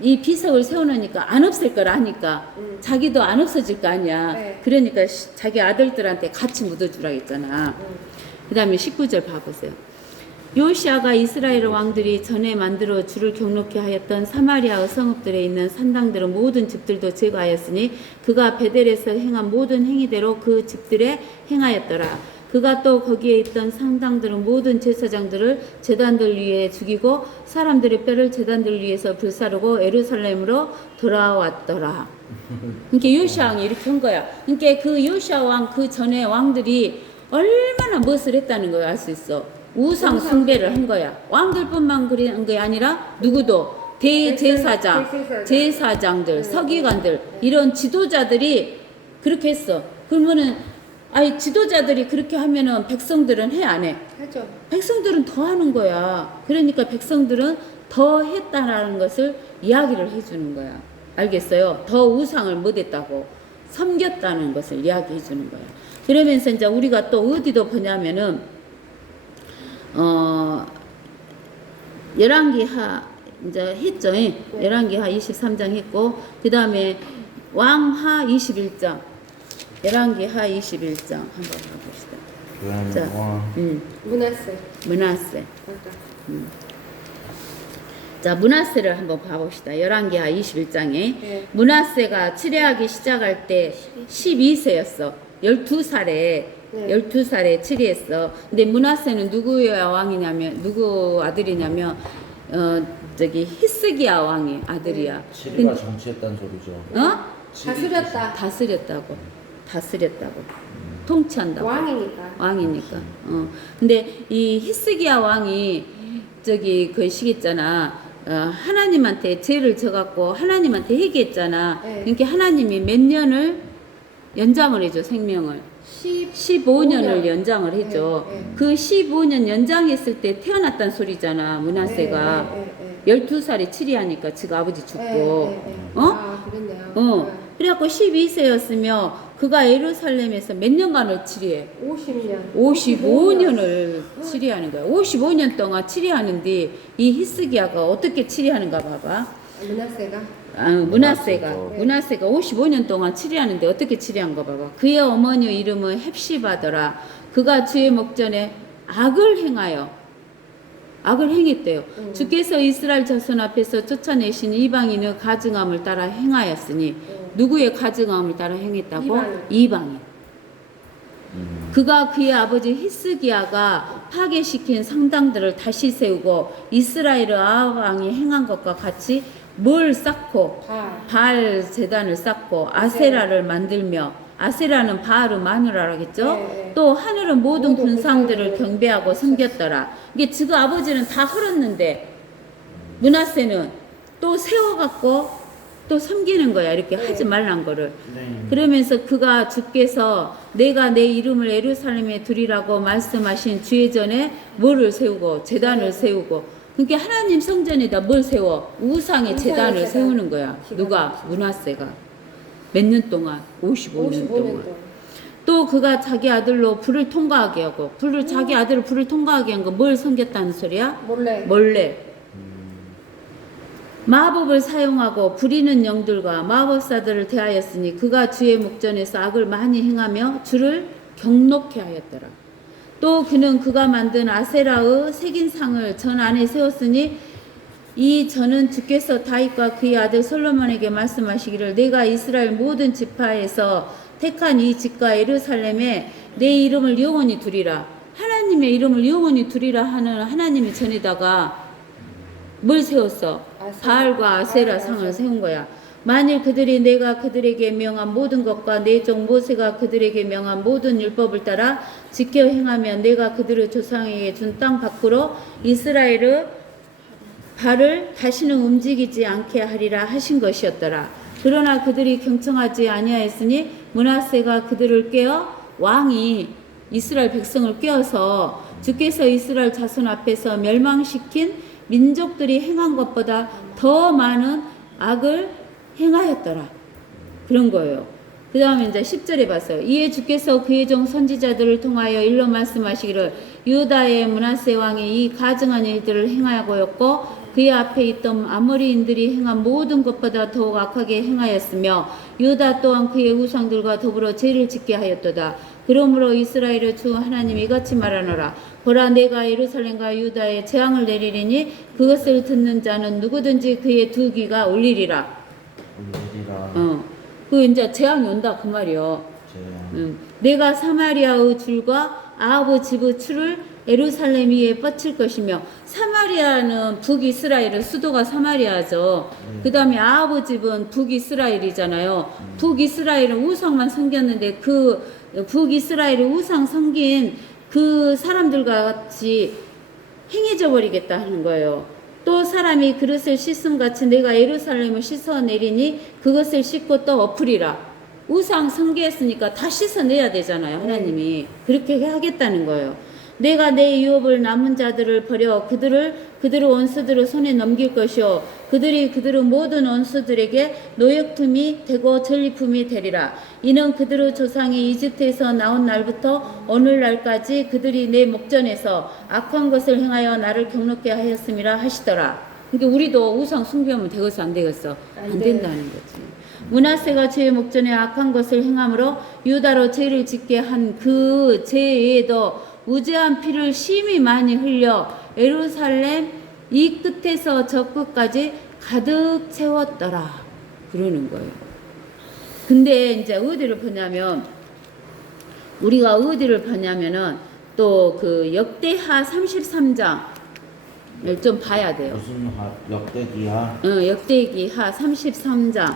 이 비석을 세워놓으니까 안 없을 걸 아니까 자기도 안 없어질 거 아니야. 네. 그러니까 자기 아들들한테 같이 묻어주라 했잖아. 그 다음에 19절 봐보세요. 요시아가 이스라엘 왕들이 전에 만들어 주를 경록케 하였던 사마리아의 성읍들에 있는 산당들의 모든 집들도 제거하였으니 그가 베델에서 행한 모든 행위대로 그 집들에 행하였더라. 그가 또 거기에 있던 상당들은 모든 제사장들을 제단들 위에 죽이고 사람들의 뼈를 제단들 위에서 불사르고 예루살렘으로 돌아왔더라. 그러니까 요시아 왕이 이렇게 한 거야. 그러니까 그 요시아 왕 그 전에 왕들이 얼마나 무엇을 했다는 걸 알 수 있어. 우상 숭배를 한 거야. 왕들뿐만 그런 게 아니라 누구도 제사장들, 서기관들 이런 지도자들이 그렇게 했어. 그러면은 아니 지도자들이 그렇게 하면은 백성들은 해 안 해? 하죠. 백성들은 더 하는 거야. 그러니까 백성들은 더 했다라는 것을 이야기를 해주는 거야. 알겠어요? 더 우상을 못했다고 섬겼다는 것을 이야기해 주는 거야. 그러면서 이제 우리가 또 어디도 보냐면은 열왕기하 이제 했죠. 열왕기하 23장 했고 그 다음에 왕하 21장 열왕기하 21장 한번 봐봅시다. 자, 므낫세. 아까. 자, 므낫세를 한번 봐봅시다. 열왕기하 21장에 네. 므낫세가 치레하기 시작할 때 12세였어. 12살에 네. 12살에 치리했어. 근데 므낫세는 누구의 왕이냐면 누구 아들이냐면 저기 히스기야 왕의 아들이야. 치리가 정치했다는 소리죠. 어? 다스렸다. 다스렸다고. 통치한다고. 왕이니까. 근데 이 히스기야 왕이 저기 그 시기했잖아. 하나님한테 죄를 져갖고 하나님한테 회개했잖아. 네. 그러니까 하나님이 몇 년을 연장을 해줘 생명을. 15년을 연장을 해줘. 네, 네. 그 15년 연장했을 때 태어났단 소리잖아. 므낫세가. 네. 12살에 치리하니까 지가 아버지 죽고. 어? 아, 그랬네요. 어. 그래갖고 12세였으며 그가 예루살렘에서 몇 년간을 치리해? 50년. 55년을 치리하는 거야. 55년 동안 치리하는데 이 히스기야가 어떻게 치리하는가 봐봐. 므낫세가 네. 므낫세가 55년 동안 치리하는데 어떻게 치리한 거 봐봐. 그의 어머니 이름은 헵시바더라. 그가 주의 목전에 악을 행했대요. 주께서 이스라엘 자손 앞에서 쫓아내신 이방인의 가증함을 따라 행하였으니 누구의 가증함을 따라 행했다고? 이방인. 그가 그의 아버지 히스기야가 파괴시킨 상당들을 다시 세우고 이스라엘의 아합 왕이 행한 것과 같이 뭘 쌓고 바알 제단을 쌓고 아세라를 만들며 아세라는 바알의 마누라라겠죠? 네. 또 하늘은 모든 모든 군상들을 군상들을 경배하고 섬겼더라. 이게 지금 아버지는 다 흘렀는데 므낫세는 또 세워갖고 또 섬기는 거야. 이렇게 네. 하지 말란 거를. 네. 그러면서 그가 주께서 내가 내 이름을 예루살렘에 두리라고 말씀하신 주의 전에 뭐를 세우고 제단을 세우고 그러니까 하나님 성전에다 뭘 세워? 우상의 제단을 세우는 거야. 누가? 므낫세가. 몇 년 동안? 55년 동안. 또 그가 자기 아들로 불을 통과하게 하고 자기 아들을 불을 통과하게 한 거 뭘 섬겼다는 소리야? 몰래. 마법을 사용하고 부리는 영들과 마법사들을 대하였으니 그가 주의 목전에서 악을 많이 행하며 주를 경록해 하였더라. 또 그는 그가 만든 아세라의 새긴 상을 전 안에 세웠으니 이 전은 주께서 다윗과 그의 아들 솔로몬에게 말씀하시기를 내가 이스라엘 모든 지파에서 택한 이 집과 예루살렘에 내 이름을 영원히 두리라. 하나님의 이름을 영원히 두리라 하는 하나님의 전에다가 뭘 세웠어? 바알과 아세라 상을 세운 거야. 만일 그들이 내가 그들에게 명한 모든 것과 내 종 모세가 그들에게 명한 모든 율법을 따라 지켜 행하면 내가 그들의 조상에게 준 땅 밖으로 이스라엘의 발을 다시는 움직이지 않게 하리라 하신 것이었더라. 그러나 그들이 경청하지 아니하였으니 므낫세가 그들을 깨어 왕이 이스라엘 백성을 깨어서 주께서 이스라엘 자손 앞에서 멸망시킨 민족들이 행한 것보다 더 많은 악을 행하였더라. 그런 거예요. 그 다음에 이제 10절에 봤어요. 이에 주께서 그의 종 선지자들을 통하여 일러 말씀하시기를 유다의 므낫세 왕이 이 가증한 일들을 행하였고 그의 앞에 있던 아모리인들이 행한 모든 것보다 더욱 악하게 행하였으며 유다 또한 그의 우상들과 더불어 죄를 짓게 하였도다. 그러므로 이스라엘의 주 하나님이 이같이 말하노라. 보라 내가 예루살렘과 유다에 재앙을 내리리니 그것을 듣는 자는 누구든지 그의 두 귀가 울리리라. 그 이제 재앙이 온다 그 말이요. 내가 사마리아의 줄과 아합의 집의 추를 예루살렘 위에 뻗칠 것이며 사마리아는 북이스라엘의 수도가 사마리아죠. 그 다음에 아합의 집은 북이스라엘이잖아요. 북이스라엘은 우상만 섬겼는데 그 북이스라엘의 우상 섬긴 그 사람들과 같이 행해져 버리겠다 하는 거예요. 또 사람이 그릇을 씻음같이 내가 예루살렘을 씻어내리니 그것을 씻고 또 엎으리라. 우상 섬기했으니까 다 씻어내야 되잖아요. 하나님이 그렇게 하겠다는 거예요. 내가 내 유업을 남은 자들을 버려 그들의 원수들의 손에 넘길 것이요 그들이 그들의 모든 원수들에게 노역품이 되고 전리품이 되리라. 이는 그들의 조상이 이집트에서 나온 날부터 오늘날까지 그들이 내 목전에서 악한 것을 행하여 나를 경록게 하였음이라 하시더라. 그러니까 우리도 우상 숭배하면 되겠어 안 되겠어? 안 된다는 거지. 므낫세가 죄의 목전에 악한 것을 행함으로 유다로 죄를 짓게 한 그 죄에도 무죄한 피를 심히 많이 흘려 예루살렘 이 끝에서 저 끝까지 가득 채웠더라. 그러는 거예요. 근데 이제 어디를 보냐면 우리가 어디를 봤냐면은 또 그 역대하 33장을 좀 봐야 돼요. 무슨 역대기하? 역대기하 33장.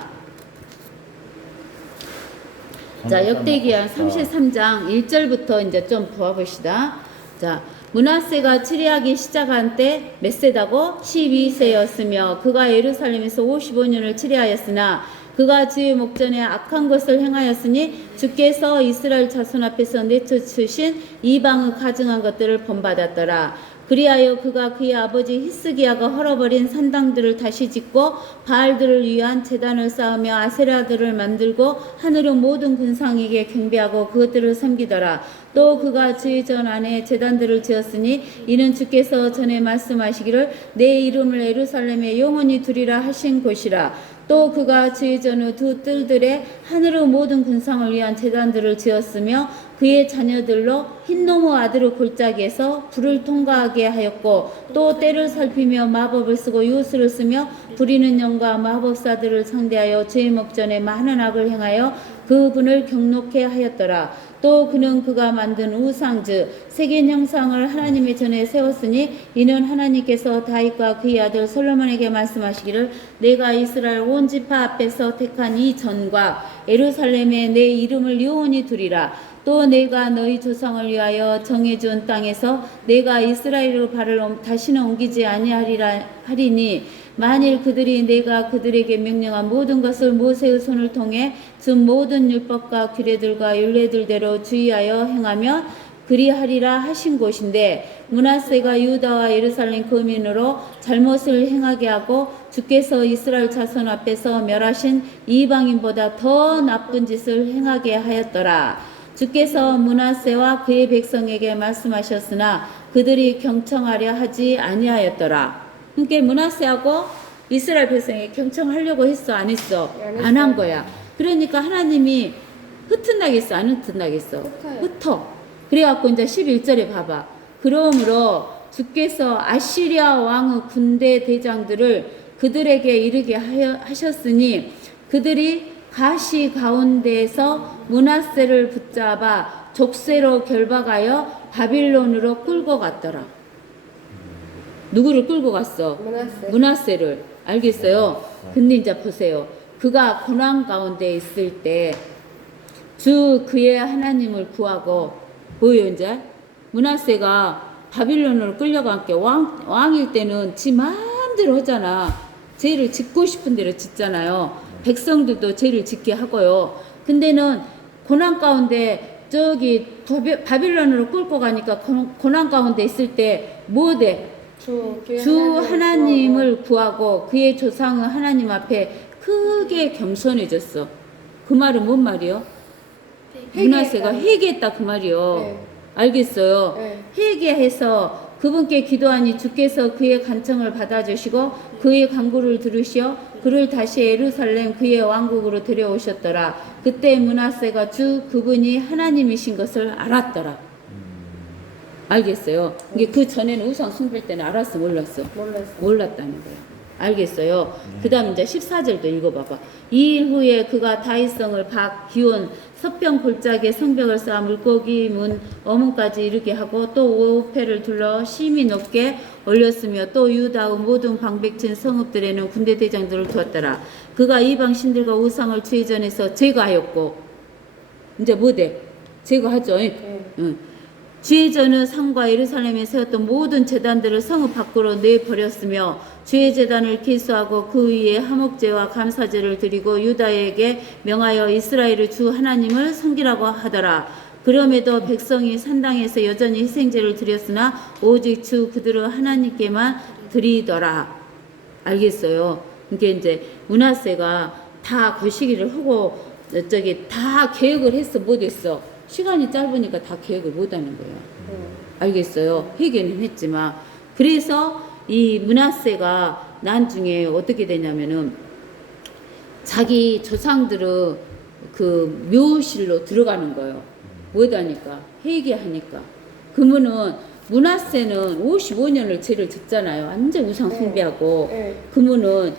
자, 역대기하 33장 1절부터 이제 좀 보아봅시다. 자, 므낫세가 치리하기 시작한 때 몇 세다고? 12세였으며 그가 예루살렘에서 55년을 치리하였으나 그가 주의 목전에 악한 것을 행하였으니 주께서 이스라엘 자손 앞에서 내쫓으신 이방의 가증한 것들을 본받았더라. 그리하여 그가 그의 아버지 히스기야가 헐어버린 산당들을 다시 짓고 바알들을 위한 제단을 쌓으며 아세라들을 만들고 하늘의 모든 군상에게 경배하고 그것들을 섬기더라. 또 그가 주의 전 안에 제단들을 지었으니 이는 주께서 전에 말씀하시기를 내 이름을 예루살렘에 영원히 두리라 하신 곳이라. 또 그가 주의 전의 두 뜰들에 하늘의 모든 군상을 위한 제단들을 지었으며 그의 자녀들로 흰노무 아들의 골짜기에서 불을 통과하게 하였고 또 때를 살피며 마법을 쓰고 요술을 쓰며 부리는 영과 마법사들을 상대하여 주의 목전에 많은 악을 행하여 그분을 경록해 하였더라. 또 그는 그가 만든 우상 즉 새긴 형상을 하나님의 전에 세웠으니 이는 하나님께서 다윗과 그의 아들 솔로몬에게 말씀하시기를 내가 이스라엘 온 지파 앞에서 택한 이 전과 예루살렘에 내 이름을 영원히 두리라. 또 내가 너희 조상을 위하여 정해준 땅에서 내가 이스라엘의 발을 다시는 옮기지 아니하리니 만일 그들이 내가 그들에게 명령한 모든 것을 모세의 손을 통해 준 모든 율법과 규례들과 율례들대로 주의하여 행하면 그리하리라 하신 곳인데 므낫세가 유다와 예루살렘 거민으로 잘못을 행하게 하고 주께서 이스라엘 자손 앞에서 멸하신 이방인보다 더 나쁜 짓을 행하게 하였더라. 주께서 므낫세와 그의 백성에게 말씀하셨으나 그들이 경청하려 하지 아니하였더라. 그러니까 므낫세하고 이스라엘 백성이 경청하려고 했어, 안 했어? 안 한 거야. 그러니까 하나님이 흩어나겠어, 안 흩어나겠어? 흩어. 그래갖고 이제 11절에 봐봐. 그러므로 주께서 아시리아 왕의 군대 대장들을 그들에게 이르게 하셨으니 그들이 가시 가운데에서 므낫세를 붙잡아 족쇄로 결박하여 바빌론으로 끌고 갔더라. 누구를 끌고 갔어? 므낫세를. 알겠어요? 근데 이제 보세요. 그가 고난 가운데 있을 때 주 그의 하나님을 구하고 뭐예요 이제? 므낫세가 바빌론으로 끌려간 게 왕일 때는 지 마음대로 하잖아. 죄를 짓고 싶은 대로 짓잖아요. 백성들도 죄를 짓게 하고요. 근데는 고난 가운데 저기 바빌론으로 끌고 가니까 고난 가운데 있을 때 뭐 돼? 주 하나님을 구하고 그의 조상은 하나님 앞에 크게 겸손해졌어. 그 말은 뭔 말이요? 므낫세가 회개했다 그 말이요. 네. 알겠어요? 네. 회개해서 그분께 기도하니 주께서 그의 간청을 받아주시고 그의 간구를 들으시어 그를 다시 예루살렘 그의 왕국으로 데려오셨더라. 그때 므낫세가 주 그분이 하나님이신 것을 알았더라. 알겠어요? 이게 그 전에는 우상 숭배일 때는 알았어, 몰랐어? 몰랐다는 거야. 알겠어요? 그 다음 이제 14절도 읽어봐봐. 이 일 후에 그가 다윗성을 기온 서평 골짜기에 성벽을 쌓아 물고기 문 어문까지 이르게 하고 또 오페를 둘러 심히 높게 올렸으며 또 유다의 모든 방백진 성읍들에는 군대 대장들을 두었더라. 그가 이방 신들과 우상을 주의 전에서 제거하였고 이제 뭐돼? 제거하죠. 응. 주의 전은 상과 예루살렘에 세웠던 모든 제단들을 성읍 밖으로 내버렸으며 주의 제단을 기수하고 그 위에 화목제와 감사제를 드리고 유다에게 명하여 이스라엘의 주 하나님을 섬기라고 하더라. 그럼에도 백성이 산당에서 여전히 희생제를 드렸으나 오직 주 그들의 하나님께만 드리더라. 알겠어요? 이게 이제 므낫세가 다 거시기를 하고 저기 다 계획을 했어, 못했어? 시간이 짧으니까 다 계획을 못하는 거예요. 알겠어요? 회개는 했지만 그래서 이 므낫세가 나중에 어떻게 되냐면은 자기 조상들의 그 묘실로 들어가는 거예요. 뭐다니까? 회개하니까. 그러면은 므낫세는 55년을 죄를 짓잖아요. 완전 우상 숭배하고. 그러면은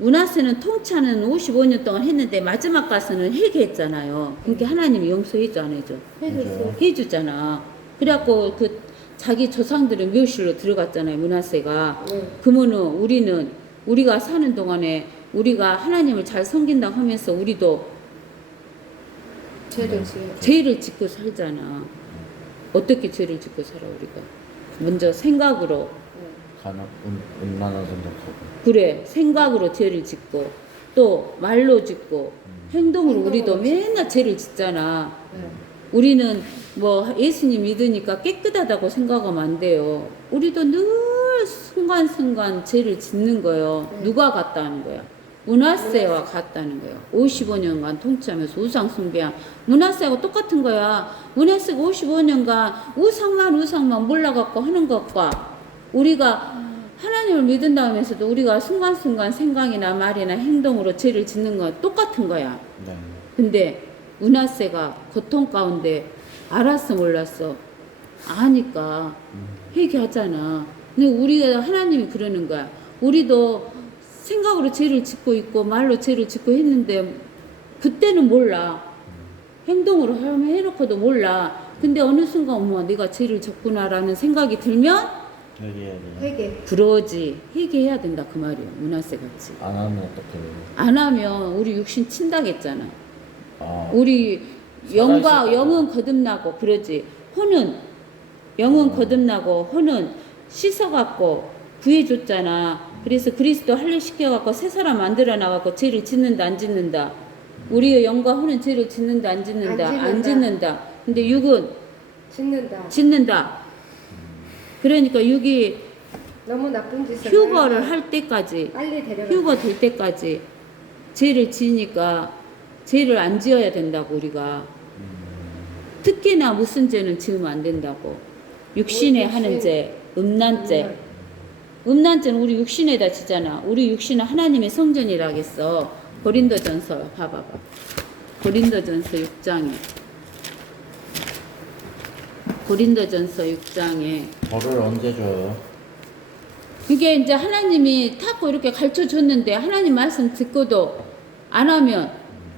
므낫세는 통치하는 55년 동안 했는데 마지막 가서는 회개했잖아요. 그러니까 하나님이 용서해줘 안 해줘? 해줬어. 해주잖아. 그래갖고 그 자기 조상들은 묘실로 들어갔잖아요. 므낫세가. 네. 그러면은 우리가 사는 동안에 우리가 하나님을 잘 섬긴다고 하면서 우리도 죄를 지어. 죄를 짓고 살잖아. 어떻게 죄를 짓고 살아 우리가? 먼저 생각으로 음란한 생각하고. 그래 생각으로 죄를 짓고 또 말로 짓고 행동으로 우리도 맨날 죄를 짓잖아. 네. 우리는 뭐 예수님 믿으니까 깨끗하다고 생각하면 안 돼요. 우리도 늘 순간순간 죄를 짓는 거예요. 네. 누가 같다는 거야? 므낫세와 같다는 거예요. 55년간 통치하면서 우상 숭배한 므낫세하고 똑같은 거야. 므낫세가 55년간 우상만 몰라갖고 하는 것과 우리가 하나님을 믿는다 하면서도 우리가 순간순간 생각이나 말이나 행동으로 죄를 짓는 건 똑같은 거야. 네. 근데 므낫세가 고통 가운데 알았어 몰랐어 아니까 회개하잖아. 근데 우리가 하나님이 그러는 거야. 우리도 생각으로 죄를 짓고 있고 말로 죄를 짓고 했는데 그때는 몰라. 행동으로 하면 해놓고도 몰라. 근데 어느 순간 어머 내가 죄를 졌구나라는 생각이 들면 회개해야 돼요. 회개. 그러지 회개해야 된다 그 말이야. 므낫세 같이 안 하면 어떻게 돼요? 안 하면 우리 육신 친다겠잖아. 아, 우리 영과 살아있을 영은 거듭나고 그러지. 혼은 영은 거듭나고 혼은 씻어갖고 구해줬잖아. 그래서 그리스도 할례시켜갖고 새 사람 만들어 나갖고 죄를 짓는다 안 짓는다. 우리의 영과 혼은 죄를 짓는다 안 짓는다. 안 짓는다. 근데 육은 짓는다. 짓는다. 그러니까 육이 너무 나쁜 짓을 휴거를 하니까 할 때까지 빨리 데려가. 휴거 될 때까지 죄를 지니까 죄를 안 지어야 된다고 우리가. 특히나 무슨 죄는 지으면 안 된다고. 육신에 육신. 하는 죄, 음란죄. 음란죄는 우리 육신에다 지잖아. 우리 육신은 하나님의 성전이라겠어. 고린도전서 봐봐봐. 고린도전서 6장에. 고린도전서 6장에. 벌을 언제 줘요? 이게 이제 하나님이 타고 이렇게 가르쳐 줬는데 하나님 말씀 듣고도 안 하면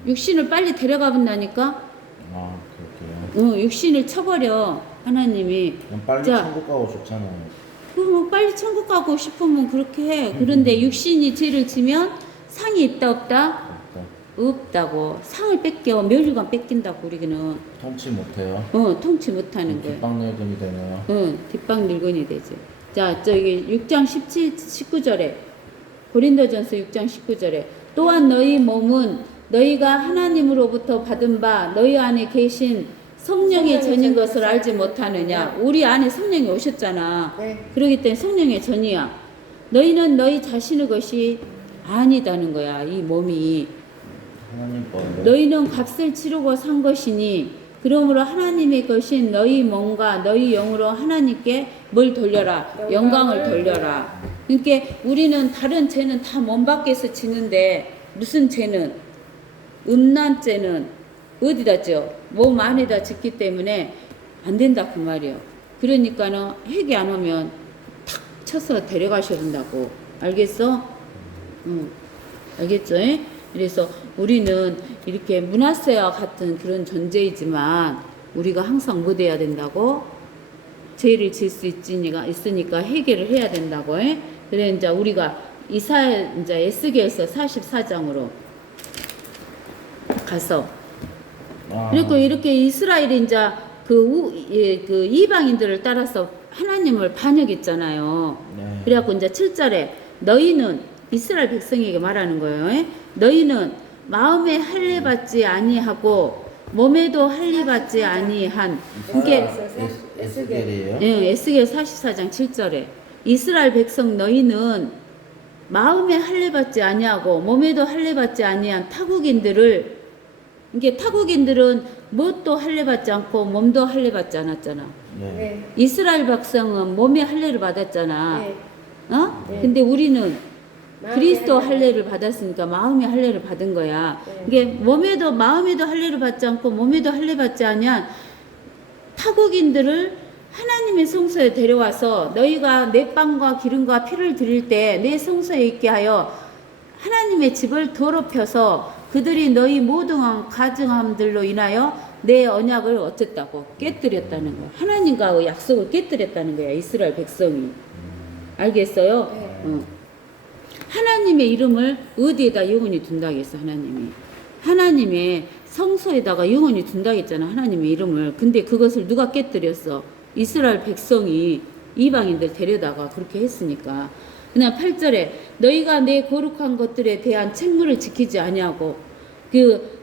육신을 빨리 데려가 본다니까. 아, 그렇게요. 육신을 쳐버려 하나님이. 그럼 빨리 자, 천국 가고 좋잖아요. 그럼 빨리 천국 가고 싶으면 그렇게 해. 그런데 육신이 죄를 지면 상이 있다 없다? 없다. 없다고. 상을 뺏겨 멸류관 뺏긴다고 우리는. 통치 못해요. 통치 못하는 거야. 뒷방 늙은이 되네요. 뒷방 늙은이 되지. 자, 저기 6장 19절에 고린도전서 6장 19절에 또한 너희 몸은 너희가 하나님으로부터 받은 바 너희 안에 계신 성령의 전인 것을 알지 못하느냐. 우리 안에 성령이 오셨잖아. 네. 그러기 때문에 성령의 전이야. 너희는 너희 자신의 것이 아니다는 거야. 이 몸이. 하나님 거예요. 너희는 값을 치르고 산 것이니 그러므로 하나님의 것인 너희 몸과 너희 영으로 하나님께 뭘 돌려라? 영광을 돌려라. 그러니까 우리는 다른 죄는 다 몸 밖에서 지는데 무슨 죄는? 음란죄는 어디다 져? 몸 안에다 짓기 때문에 안 된다 그 말이요. 그러니까는 회개 안 하면 탁 쳐서 데려가셔야 된다고. 알겠어? 알겠죠? 그래서 우리는 이렇게 므낫세와 같은 그런 존재이지만 우리가 항상 뭐 돼야 된다고? 죄를 질 수 있으니까 회개를 해야 된다고. 그래 이제 우리가 이제 에스겔서 44장으로 가서 그리고 이렇게 이스라엘이 이제 그 이방인들을 따라서 하나님을 반역했잖아요. 네. 그래갖고 이제 7절에 너희는 이스라엘 백성에게 말하는 거예요. 너희는 마음에 할례 받지 아니하고 몸에도 할례 받지 아니한. 이게 에스겔이에요? 에스겔 44장 7절에 이스라엘 백성 너희는 마음에 할례 받지 아니하고 몸에도 할례 받지 아니한 타국인들을. 이게 타국인들은 뭣도 할례 받지 않고 몸도 할례 받지 않았잖아. 네. 네. 이스라엘 백성은 몸에 할례를 받았잖아. 네. 네. 근데 우리는 그리스도 마음의 할례를 받았으니까 마음의 할례를 받은 거야. 네. 이게 마음에도 할례를 받지 않고 몸에도 할례 받지 아니한 타국인들을 하나님의 성소에 데려와서 너희가 내 빵과 기름과 피를 드릴 때 내 성소에 있게 하여 하나님의 집을 더럽혀서 그들이 너희 모든 가증함들로 인하여 내 언약을 어쨌다고 깨뜨렸다는 거야. 하나님과의 약속을 깨뜨렸다는 거야. 이스라엘 백성이. 알겠어요? 네. 하나님의 이름을 어디에다 영원히 둔다고 했어. 하나님의 성소에다가 영원히 둔다고 했잖아. 하나님의 이름을. 근데 그것을 누가 깨뜨렸어? 이스라엘 백성이 이방인들 데려다가 그렇게 했으니까. 그냥 8절에 너희가 내 거룩한 것들에 대한 책무를 지키지 아니하고, 그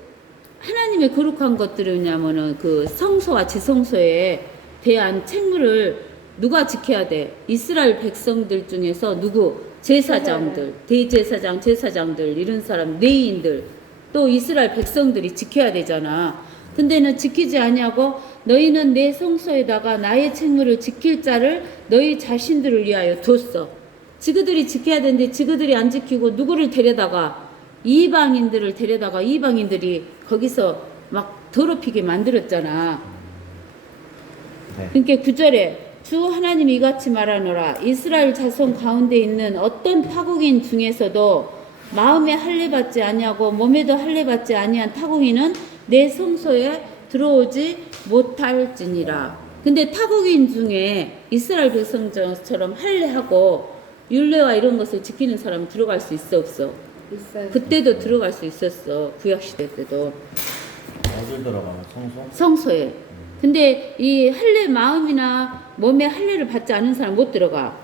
하나님의 거룩한 것들은 뭐냐면은 그 성소와 지성소에 대한 책무를 누가 지켜야 돼? 이스라엘 백성들 중에서 누구? 제사장들, 대제사장, 제사장들, 이런 사람, 레위인들, 또 이스라엘 백성들이 지켜야 되잖아. 근데는 지키지 아니하고 너희는 내 성소에다가 나의 책무를 지킬 자를 너희 자신들을 위하여 뒀어. 지그들이 지켜야 되는데 지그들이 안 지키고 누구를 데려다가, 이방인들을 데려다가 이방인들이 거기서 막 더럽히게 만들었잖아. 네. 그러니까 9절에 주 하나님이 이같이 말하노라. 이스라엘 자손 가운데 있는 어떤 타국인 중에서도 마음에 할례받지 아니하고 몸에도 할례받지 아니한 타국인은 내 성소에 들어오지 못할지니라. 근데 타국인 중에 이스라엘 백성처럼 할례하고 율례와 이런 것을 지키는 사람 들어갈 수 있어 없어? 있어요. 그때도 들어갈 수 있었어. 구약시대 때도. 어딜 들어가면 성소? 성소에. 근데 이 할례 마음이나 몸에 할례를 받지 않은 사람 못 들어가.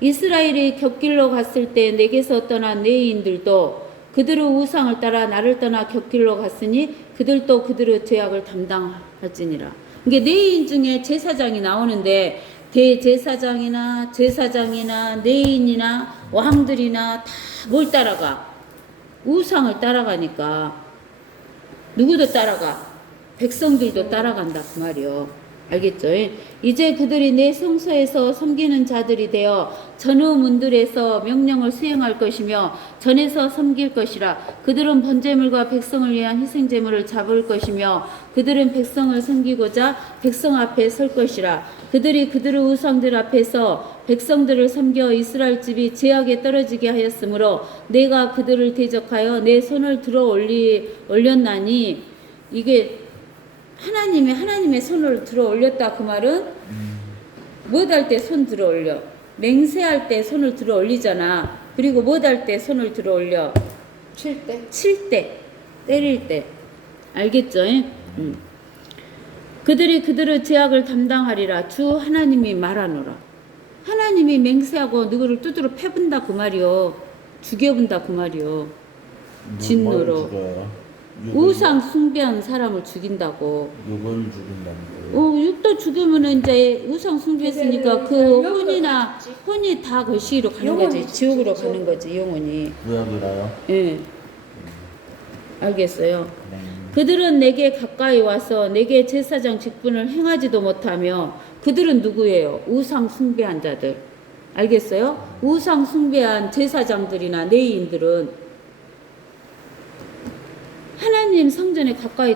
이스라엘이 곁길로 갔을 때 내게서 떠난 레위인들도 그들의 우상을 따라 나를 떠나 곁길로 갔으니 그들도 그들의 죄악을 담당할지니라. 이게 레위인 중에 제사장이 나오는데 대제사장이나 제사장이나 레위인이나 왕들이나 다 뭘 따라가? 우상을 따라가니까 누구도 따라가? 백성들도 따라간다 그 말이요. 알겠죠? 이제 그들이 내 성소에서 섬기는 자들이 되어 전후 문들에서 명령을 수행할 것이며 전에서 섬길 것이라. 그들은 번제물과 백성을 위한 희생제물을 잡을 것이며 그들은 백성을 섬기고자 백성 앞에 설 것이라. 그들이 그들의 우상들 앞에서 백성들을 섬겨 이스라엘 집이 죄악에 떨어지게 하였으므로 내가 그들을 대적하여 내 손을 들어 올렸나니. 이게 하나님의 손을 들어 올렸다 그 말은 뭐 할 때 손 들어 올려? 맹세할 때 손을 들어 올리잖아. 그리고 뭐 할 때 손을 들어 올려? 칠 때. 칠 때, 때릴 때. 알겠죠? 그들이 그들의 죄악을 담당하리라. 주 하나님이 말하노라. 하나님이 맹세하고 누구를 두드러 패분다 그 말이요. 죽여본다 그 말이요. 진노로. 우상 숭배한 사람을 죽인다고. 육을 죽인다는 거예요. 육도 죽으면은 이제 우상 숭배했으니까 그 혼이 다 거시기로 가는 거지. 지옥으로 가는 거지, 영혼이. 구약이라요? 예. 알겠어요. 네. 그들은 내게 가까이 와서 내게 제사장 직분을 행하지도 못하며. 그들은 누구예요? 우상 숭배한 자들. 알겠어요? 우상 숭배한 제사장들이나 레위인들은 하나님 성전에 가까이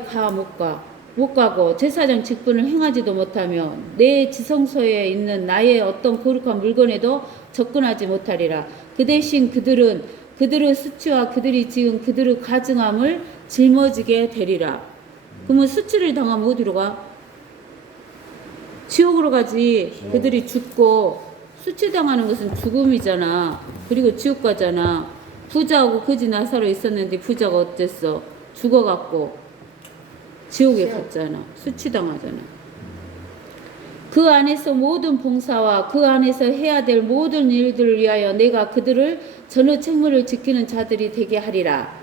못 가고 제사장 직분을 행하지도 못하며 내 지성소에 있는 나의 어떤 거룩한 물건에도 접근하지 못하리라. 그 대신 그들은 그들의 수치와 그들이 지은 그들의 가증함을 짊어지게 되리라. 그러면 수치를 당하면 어디로 가? 지옥으로 가지. 그들이 죽고 수치당하는 것은 죽음이잖아. 그리고 지옥 가잖아. 부자하고 거지 나사로 있었는데 부자가 어땠어? 죽어갖고 지옥에 갔잖아. 수치당하잖아. 그 안에서 모든 봉사와 그 안에서 해야 될 모든 일들을 위하여 내가 그들을 전후 책무를 지키는 자들이 되게 하리라.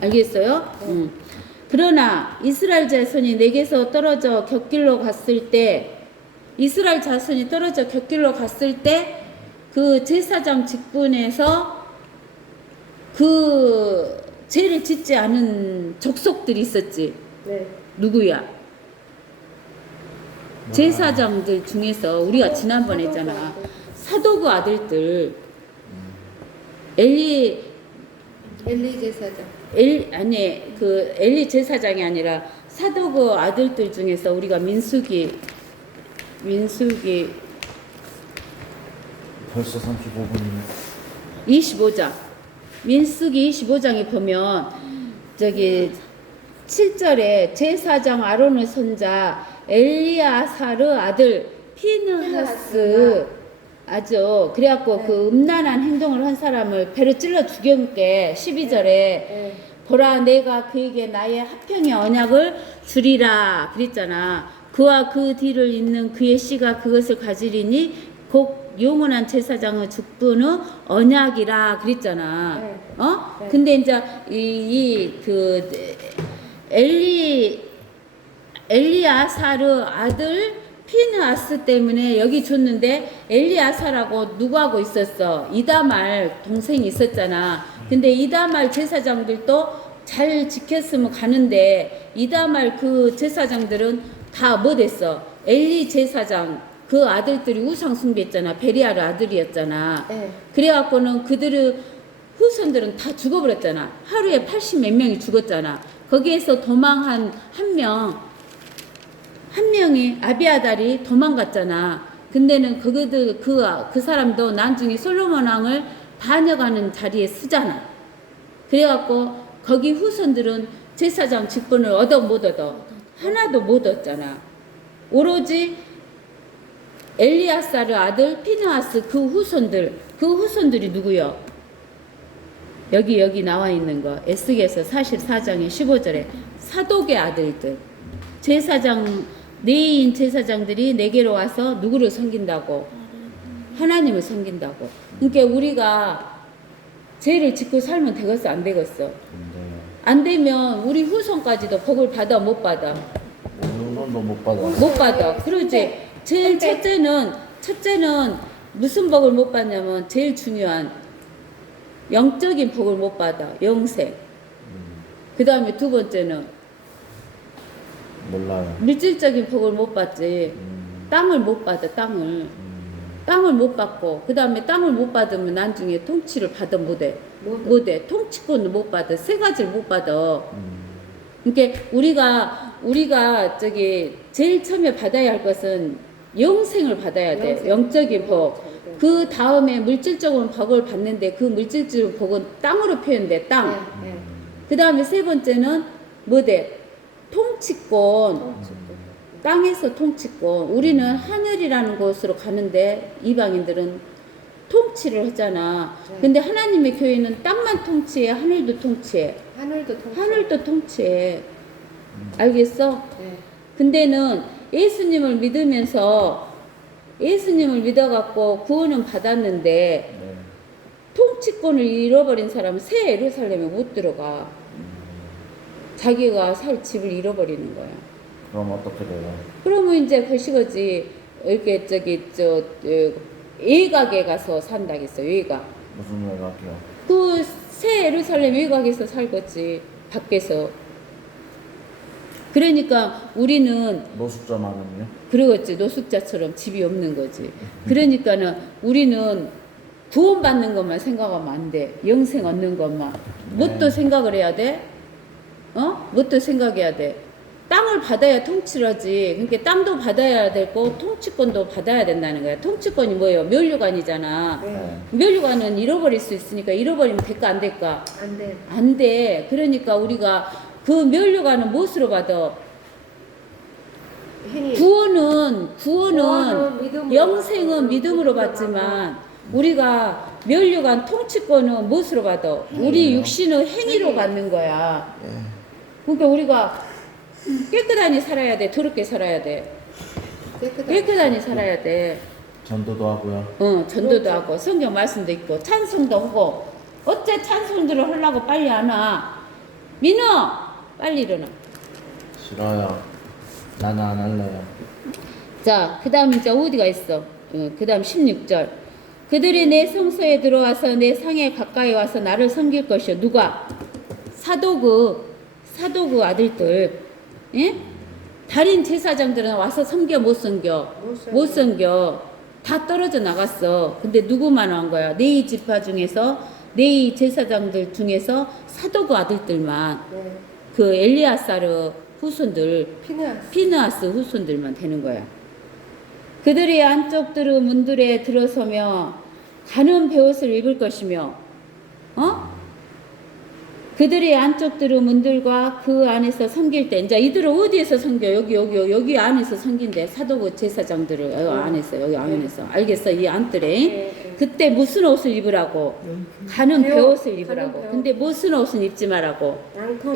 알겠어요? 그러나 이스라엘 자손이 내게서 떨어져 곁길로 갔을 때, 이스라엘 자손이 떨어져 곁길로 갔을 때 그 제사장 직분에서 그 죄를 짓지 않은 족속들이 있었지. 네. 누구야? 제사장들 중에서 우리가 지난번에 했잖아. 사도그 아들들. 엘리 제사장. 엘리 제사장이 아니라 사도그 아들들 중에서 우리가 민수기 벌써 35분이네. 25장 민수기 25장에 보면 저기 7절에 제사장 아론의 손자 엘리야사르 아들 피느하스 아주 그래갖고 그 음란한 행동을 한 사람을 배로 찔러 죽여먹게 12절에 네. 보라 내가 그에게 나의 화평의 언약을 주리라 그랬잖아. 그와 그 뒤를 잇는 그의 씨가 그것을 가지리니 곧 영원한 제사장의 죽분의 언약이라 그랬잖아. 네. 어? 네. 근데 이제 그 엘리야사르 아들 피느하스 때문에 여기 줬는데 엘리야사라고 누구하고 있었어? 이다말 동생이 있었잖아. 근데 이다말 제사장들도 잘 지켰으면 가는데 이다말 그 제사장들은 다 뭐 됐어? 엘리 제사장 그 아들들이 우상 숭배했잖아. 베리아르 아들이었잖아. 네. 그래갖고는 그들의 후손들은 다 죽어버렸잖아. 하루에 80 몇 명이 죽었잖아. 거기에서 도망한 한 명이 아비아달이 도망갔잖아. 근데는 그 사람도 나중에 솔로몬 왕을 반역하는 자리에 쓰잖아. 그래갖고 거기 후손들은 제사장 직분을 얻어 못 얻어? 하나도 못 얻잖아. 오로지 엘리야사르 아들 피느하스 그 후손들이 누구요? 여기 나와 있는 거 에스겔서 44장의 15절에 사독의 아들들 제사장 네인 제사장들이 내게로 와서 누구를 섬긴다고? 하나님을 섬긴다고. 그러니까 우리가 죄를 짓고 살면 되겠어 안 되겠어? 안 되면 우리 후손까지도 복을 받아 못 받아? 물론도 못 받아. 못 받아. 그러지. 제일 첫째는 무슨 복을 못 받냐면 제일 중요한 영적인 복을 못 받아. 영생. 그 다음에 두 번째는 몰라요. 물질적인 복을 못 받지. 땅을 못 받아. 땅을 못 받고 그 다음에 땅을 못 받으면 나중에 통치를 받아 못해. 못해. 통치권을 못 받아. 세 가지를 못 받아. 그러니까 우리가 저기 제일 처음에 받아야 할 것은 영생을 받아야 돼. 영적인 복. 그 다음에 물질적인 복을 받는데 그 물질적인 복은 땅으로 표현돼. 땅. 네. 그 다음에 세 번째는 뭐돼? 통치권. 땅에서 통치권. 우리는 하늘이라는 곳으로 가는데 이방인들은 통치를 하잖아. 근데 하나님의 교회는 땅만 통치해. 하늘도 통치해. 하늘도 통치해. 알겠어? 네. 근데는 예수님을 믿어갖고 구원은 받았는데 네. 통치권을 잃어버린 사람은 새 예루살렘에 못 들어가. 자기가 살 집을 잃어버리는 거야. 그럼 어떻게 돼요? 그러면 이제 거시거지 이렇게 외곽에 가서 산다겠어. 외곽. 무슨 외곽이요? 그 새 예루살렘 외곽에서 살겠지. 밖에서. 그러니까 우리는 노숙자만은요? 그러겠지. 노숙자처럼 집이 없는 거지. 그러니까는 우리는 구원받는 것만 생각하면 안 돼. 영생 얻는 것만. 뭣도 생각을 해야 돼? 뭣도 생각해야 돼. 땅을 받아야 통치를 하지. 그러니까 땅도 받아야 되고 통치권도 받아야 된다는 거야. 통치권이 뭐예요? 면류관이잖아. 네. 면류관은 잃어버릴 수 있으니까 잃어버리면 될까 안 될까? 안 돼. 안 돼. 그러니까 우리가 그 면류관은 무엇으로 받아? 구원은 믿음으로 영생은 믿음으로 받지만 우리가 면류관 통치권은 무엇으로 받아? 우리 육신의 행위로 받는 거야. 그러니까 우리가 깨끗하니 살아야 돼. 더럽게 살아야 돼. 깨끗하니 살아야 돼. 전도도 하고요. 전도도 하고 성경 말씀도 있고 찬송도 하고. 어째 찬송들을 하려고 빨리 안 와? 민호 빨리 일어나. 싫어요. 나는 안 할래요. 자, 그 다음 이제 어디가 있어? 그 다음 16절. 그들이 내 성소에 들어와서 내 상에 가까이 와서 나를 섬길 것이요. 누가? 사도그 아들들. 예? 달인 제사장들은 와서 섬겨 못 섬겨? 못 섬겨. 다 떨어져 나갔어. 근데 누구만 온 거야? 네이 지파 중에서 네이 제사장들 중에서 사도그 아들들만 네. 그 엘리야사르 후손들 피느하스. 피느하스 후손들만 되는 거야. 그들이 안쪽들의 문들에 들어서며 가는 베옷을 입을 것이며 그들의 안쪽들의 문들과 그 안에서 섬길 때 이제 이들은 어디에서 섬겨? 여기 안에서 섬긴대. 사도구 제사장들을 여기 안에서 여기 안에서 알겠어? 이 안뜰에 네. 그때 무슨 옷을 입으라고? 가는 배옷을 가는 입으라고. 배옷. 근데 무슨 옷은 입지 말라고?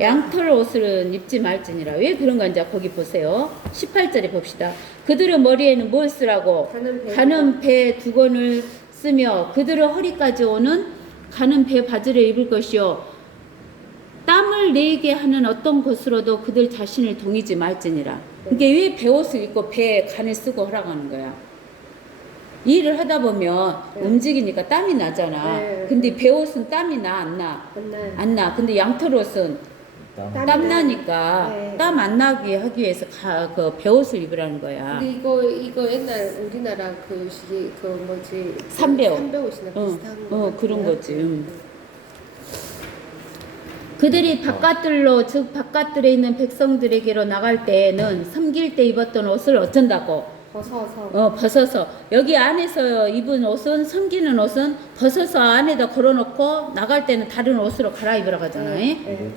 양털 옷을 입지 말지니라. 왜 그런가 이제 거기 보세요. 18절에 봅시다. 그들의 머리에는 뭘 쓰라고? 가는 배 두건을 쓰며 그들의 허리까지 오는 가는 배 바지를 입을 것이요. 땀을 내게 하는 어떤 것으로도 그들 자신을 동이지 말지니라. 그러니까 왜 배옷을 입고 배에 간을 쓰고 하라고 거야? 일을 하다 보면 움직이니까 땀이 나잖아. 네. 근데 배옷은 땀이 나, 안 나? 안 나. 근데 양털 옷은 땀 나니까 네. 땀 안 나게 하기 위해서 그 배옷을 입으라는 거야. 근데 이거 옛날 우리나라 그 시기 그 뭐지 삼배옷. 삼배옷이나 비슷한 거 그런 같아요. 거지. 그들이 바깥들로 즉 바깥들에 있는 백성들에게로 나갈 때에는 섬길 때 입었던 옷을 어쩐다고? 벗어서 여기 안에서 입은 옷은 섬기는 옷은 벗어서 안에다 걸어놓고 나갈 때는 다른 옷으로 갈아입으라고 하잖아요. 네.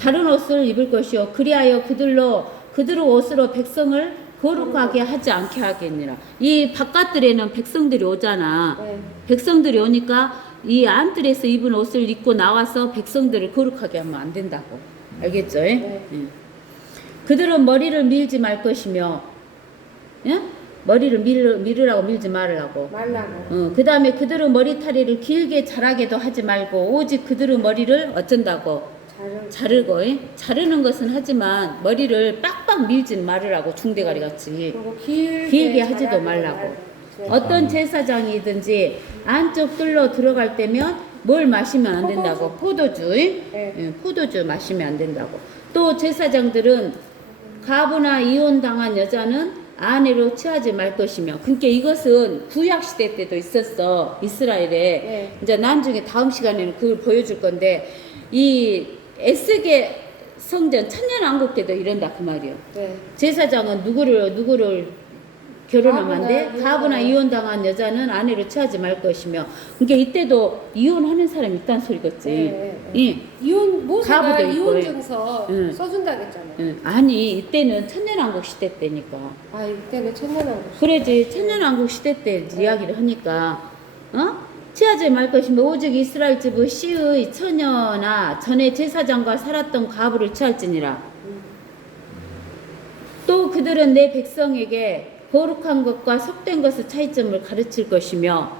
다른 옷을 입을 것이요 그리하여 그들의 옷으로 백성을 거룩하게 하지 않게 하겠니라. 이 바깥들에는 백성들이 오잖아. 네. 백성들이 오니까 이 안뜰에서 입은 옷을 입고 나와서 백성들을 거룩하게 하면 안 된다고. 알겠죠? 네. 예. 그들은 머리를 밀지 말 것이며, 예? 머리를 밀으라고 밀지 말으라고. 말라고. 그 다음에 그들은 머리타리를 길게 자라게도 하지 말고 오직 그들의 머리를 어쩐다고. 자르고, 예? 자르는 것은 하지만 머리를 빡빡 밀지 말으라고. 중대가리 같이. 그리고 길게 하지도 말라고. 어떤 제사장이든지 안쪽 뜰로 들어갈 때면 뭘 마시면 안 된다고. 포도주. 예, 포도주 마시면 안 된다고. 또 제사장들은 가부나 이혼당한 여자는 아내로 취하지 말 것이며. 그러니까 이것은 구약시대 때도 있었어. 이스라엘에. 네. 이제 나중에 다음 시간에는 그걸 보여줄 건데 이 에스겔 성전 천년왕국 때도 이런다 그 말이요. 네. 제사장은 누구를 결혼하면 안 돼? 가부나 가부나 이혼당한 여자는 아내로 취하지 말 것이며. 그러니까 이때도 이혼하는 사람이 있다는 소리겠지. 네, 예. 이혼 모세가 가부도 있고, 이혼 증서 응. 써준다 그랬잖아요. 예. 아니 이때는 천년왕국 시대 때니까. 아 이때는 천년왕국. 그래지 천년왕국 시대 때 이야기를 하니까 취하지 말 것이며 오직 이스라엘 집의 씨의 처녀나 전에 제사장과 살았던 가부를 취할지니라. 또 그들은 내 백성에게 거룩한 것과 속된 것의 차이점을 가르칠 것이며.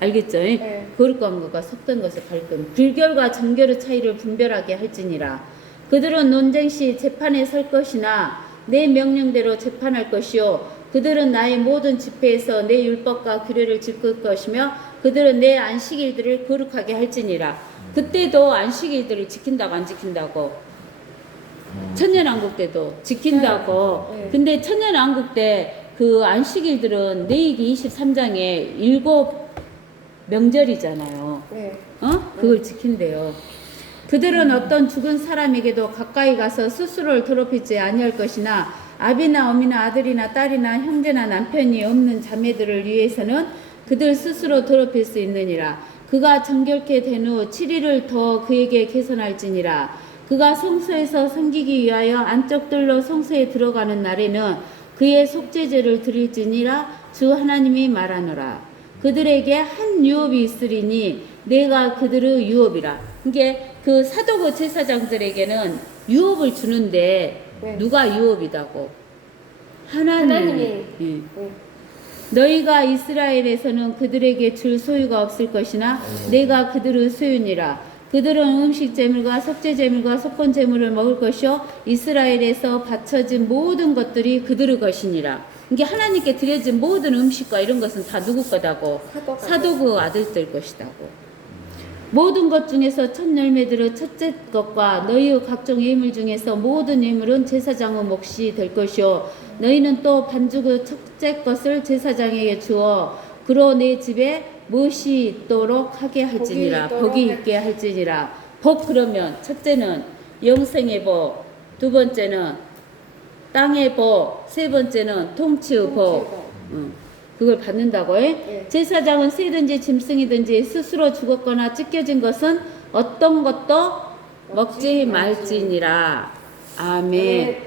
알겠죠? 네. 거룩한 것과 속된 것을 가르칠 불결과 정결의 차이를 분별하게 할지니라. 그들은 논쟁 시 재판에 설 것이나 내 명령대로 재판할 것이요 그들은 나의 모든 집회에서 내 율법과 규례를 지킬 것이며 그들은 내 안식일들을 거룩하게 할지니라. 그때도 안식일들을 지킨다고 안 지킨다고? 천년왕국 때도 지킨다고. 네. 근데 천년왕국 때 그 안식일들은 레위기 23장에 7 명절이잖아요. 네. 그걸 지킨대요. 그들은 어떤 죽은 사람에게도 가까이 가서 스스로를 더럽히지 아니할 것이나 아비나 어미나 아들이나 딸이나 형제나 남편이 없는 자매들을 위해서는 그들 스스로 더럽힐 수 있느니라. 그가 정결케 된 후 7일을 더 그에게 개선할지니라. 그가 성소에서 섬기기 위하여 안쪽 뜰로 성소에 들어가는 날에는 그의 속죄제를 드릴지니라. 주 하나님이 말하노라. 그들에게 한 유업이 있으리니 내가 그들의 유업이라. 이게 그 사도구 제사장들에게는 유업을 주는데 네. 누가 유업이다고? 하나님이. 예. 네. 너희가 이스라엘에서는 그들에게 줄 소유가 없을 것이나 내가 그들의 소유니라. 그들은 음식 제물과 속죄 제물과 속건 제물을 먹을 것이요 이스라엘에서 바쳐진 모든 것들이 그들의 것이니라. 이게 하나님께 드려진 모든 음식과 이런 것은 다 누구 거다고? 사도구 아들들 것이다고. 모든 것 중에서 첫 열매들의 첫째 것과 너희의 각종 예물 중에서 모든 예물은 제사장의 몫이 될 것이요 너희는 또 반죽의 첫째 것을 제사장에게 주어 그로 내 집에 무엇이 있도록 하게 할지니라. 복이 있게 할지니라. 복 그러면 첫째는 영생의 복, 두 번째는 땅의 복, 세 번째는 통치의 복. 그걸 받는다고 해? 예. 제사장은 새든지 짐승이든지 스스로 죽었거나 찢겨진 것은 어떤 것도 먹지 말지니라. 아멘.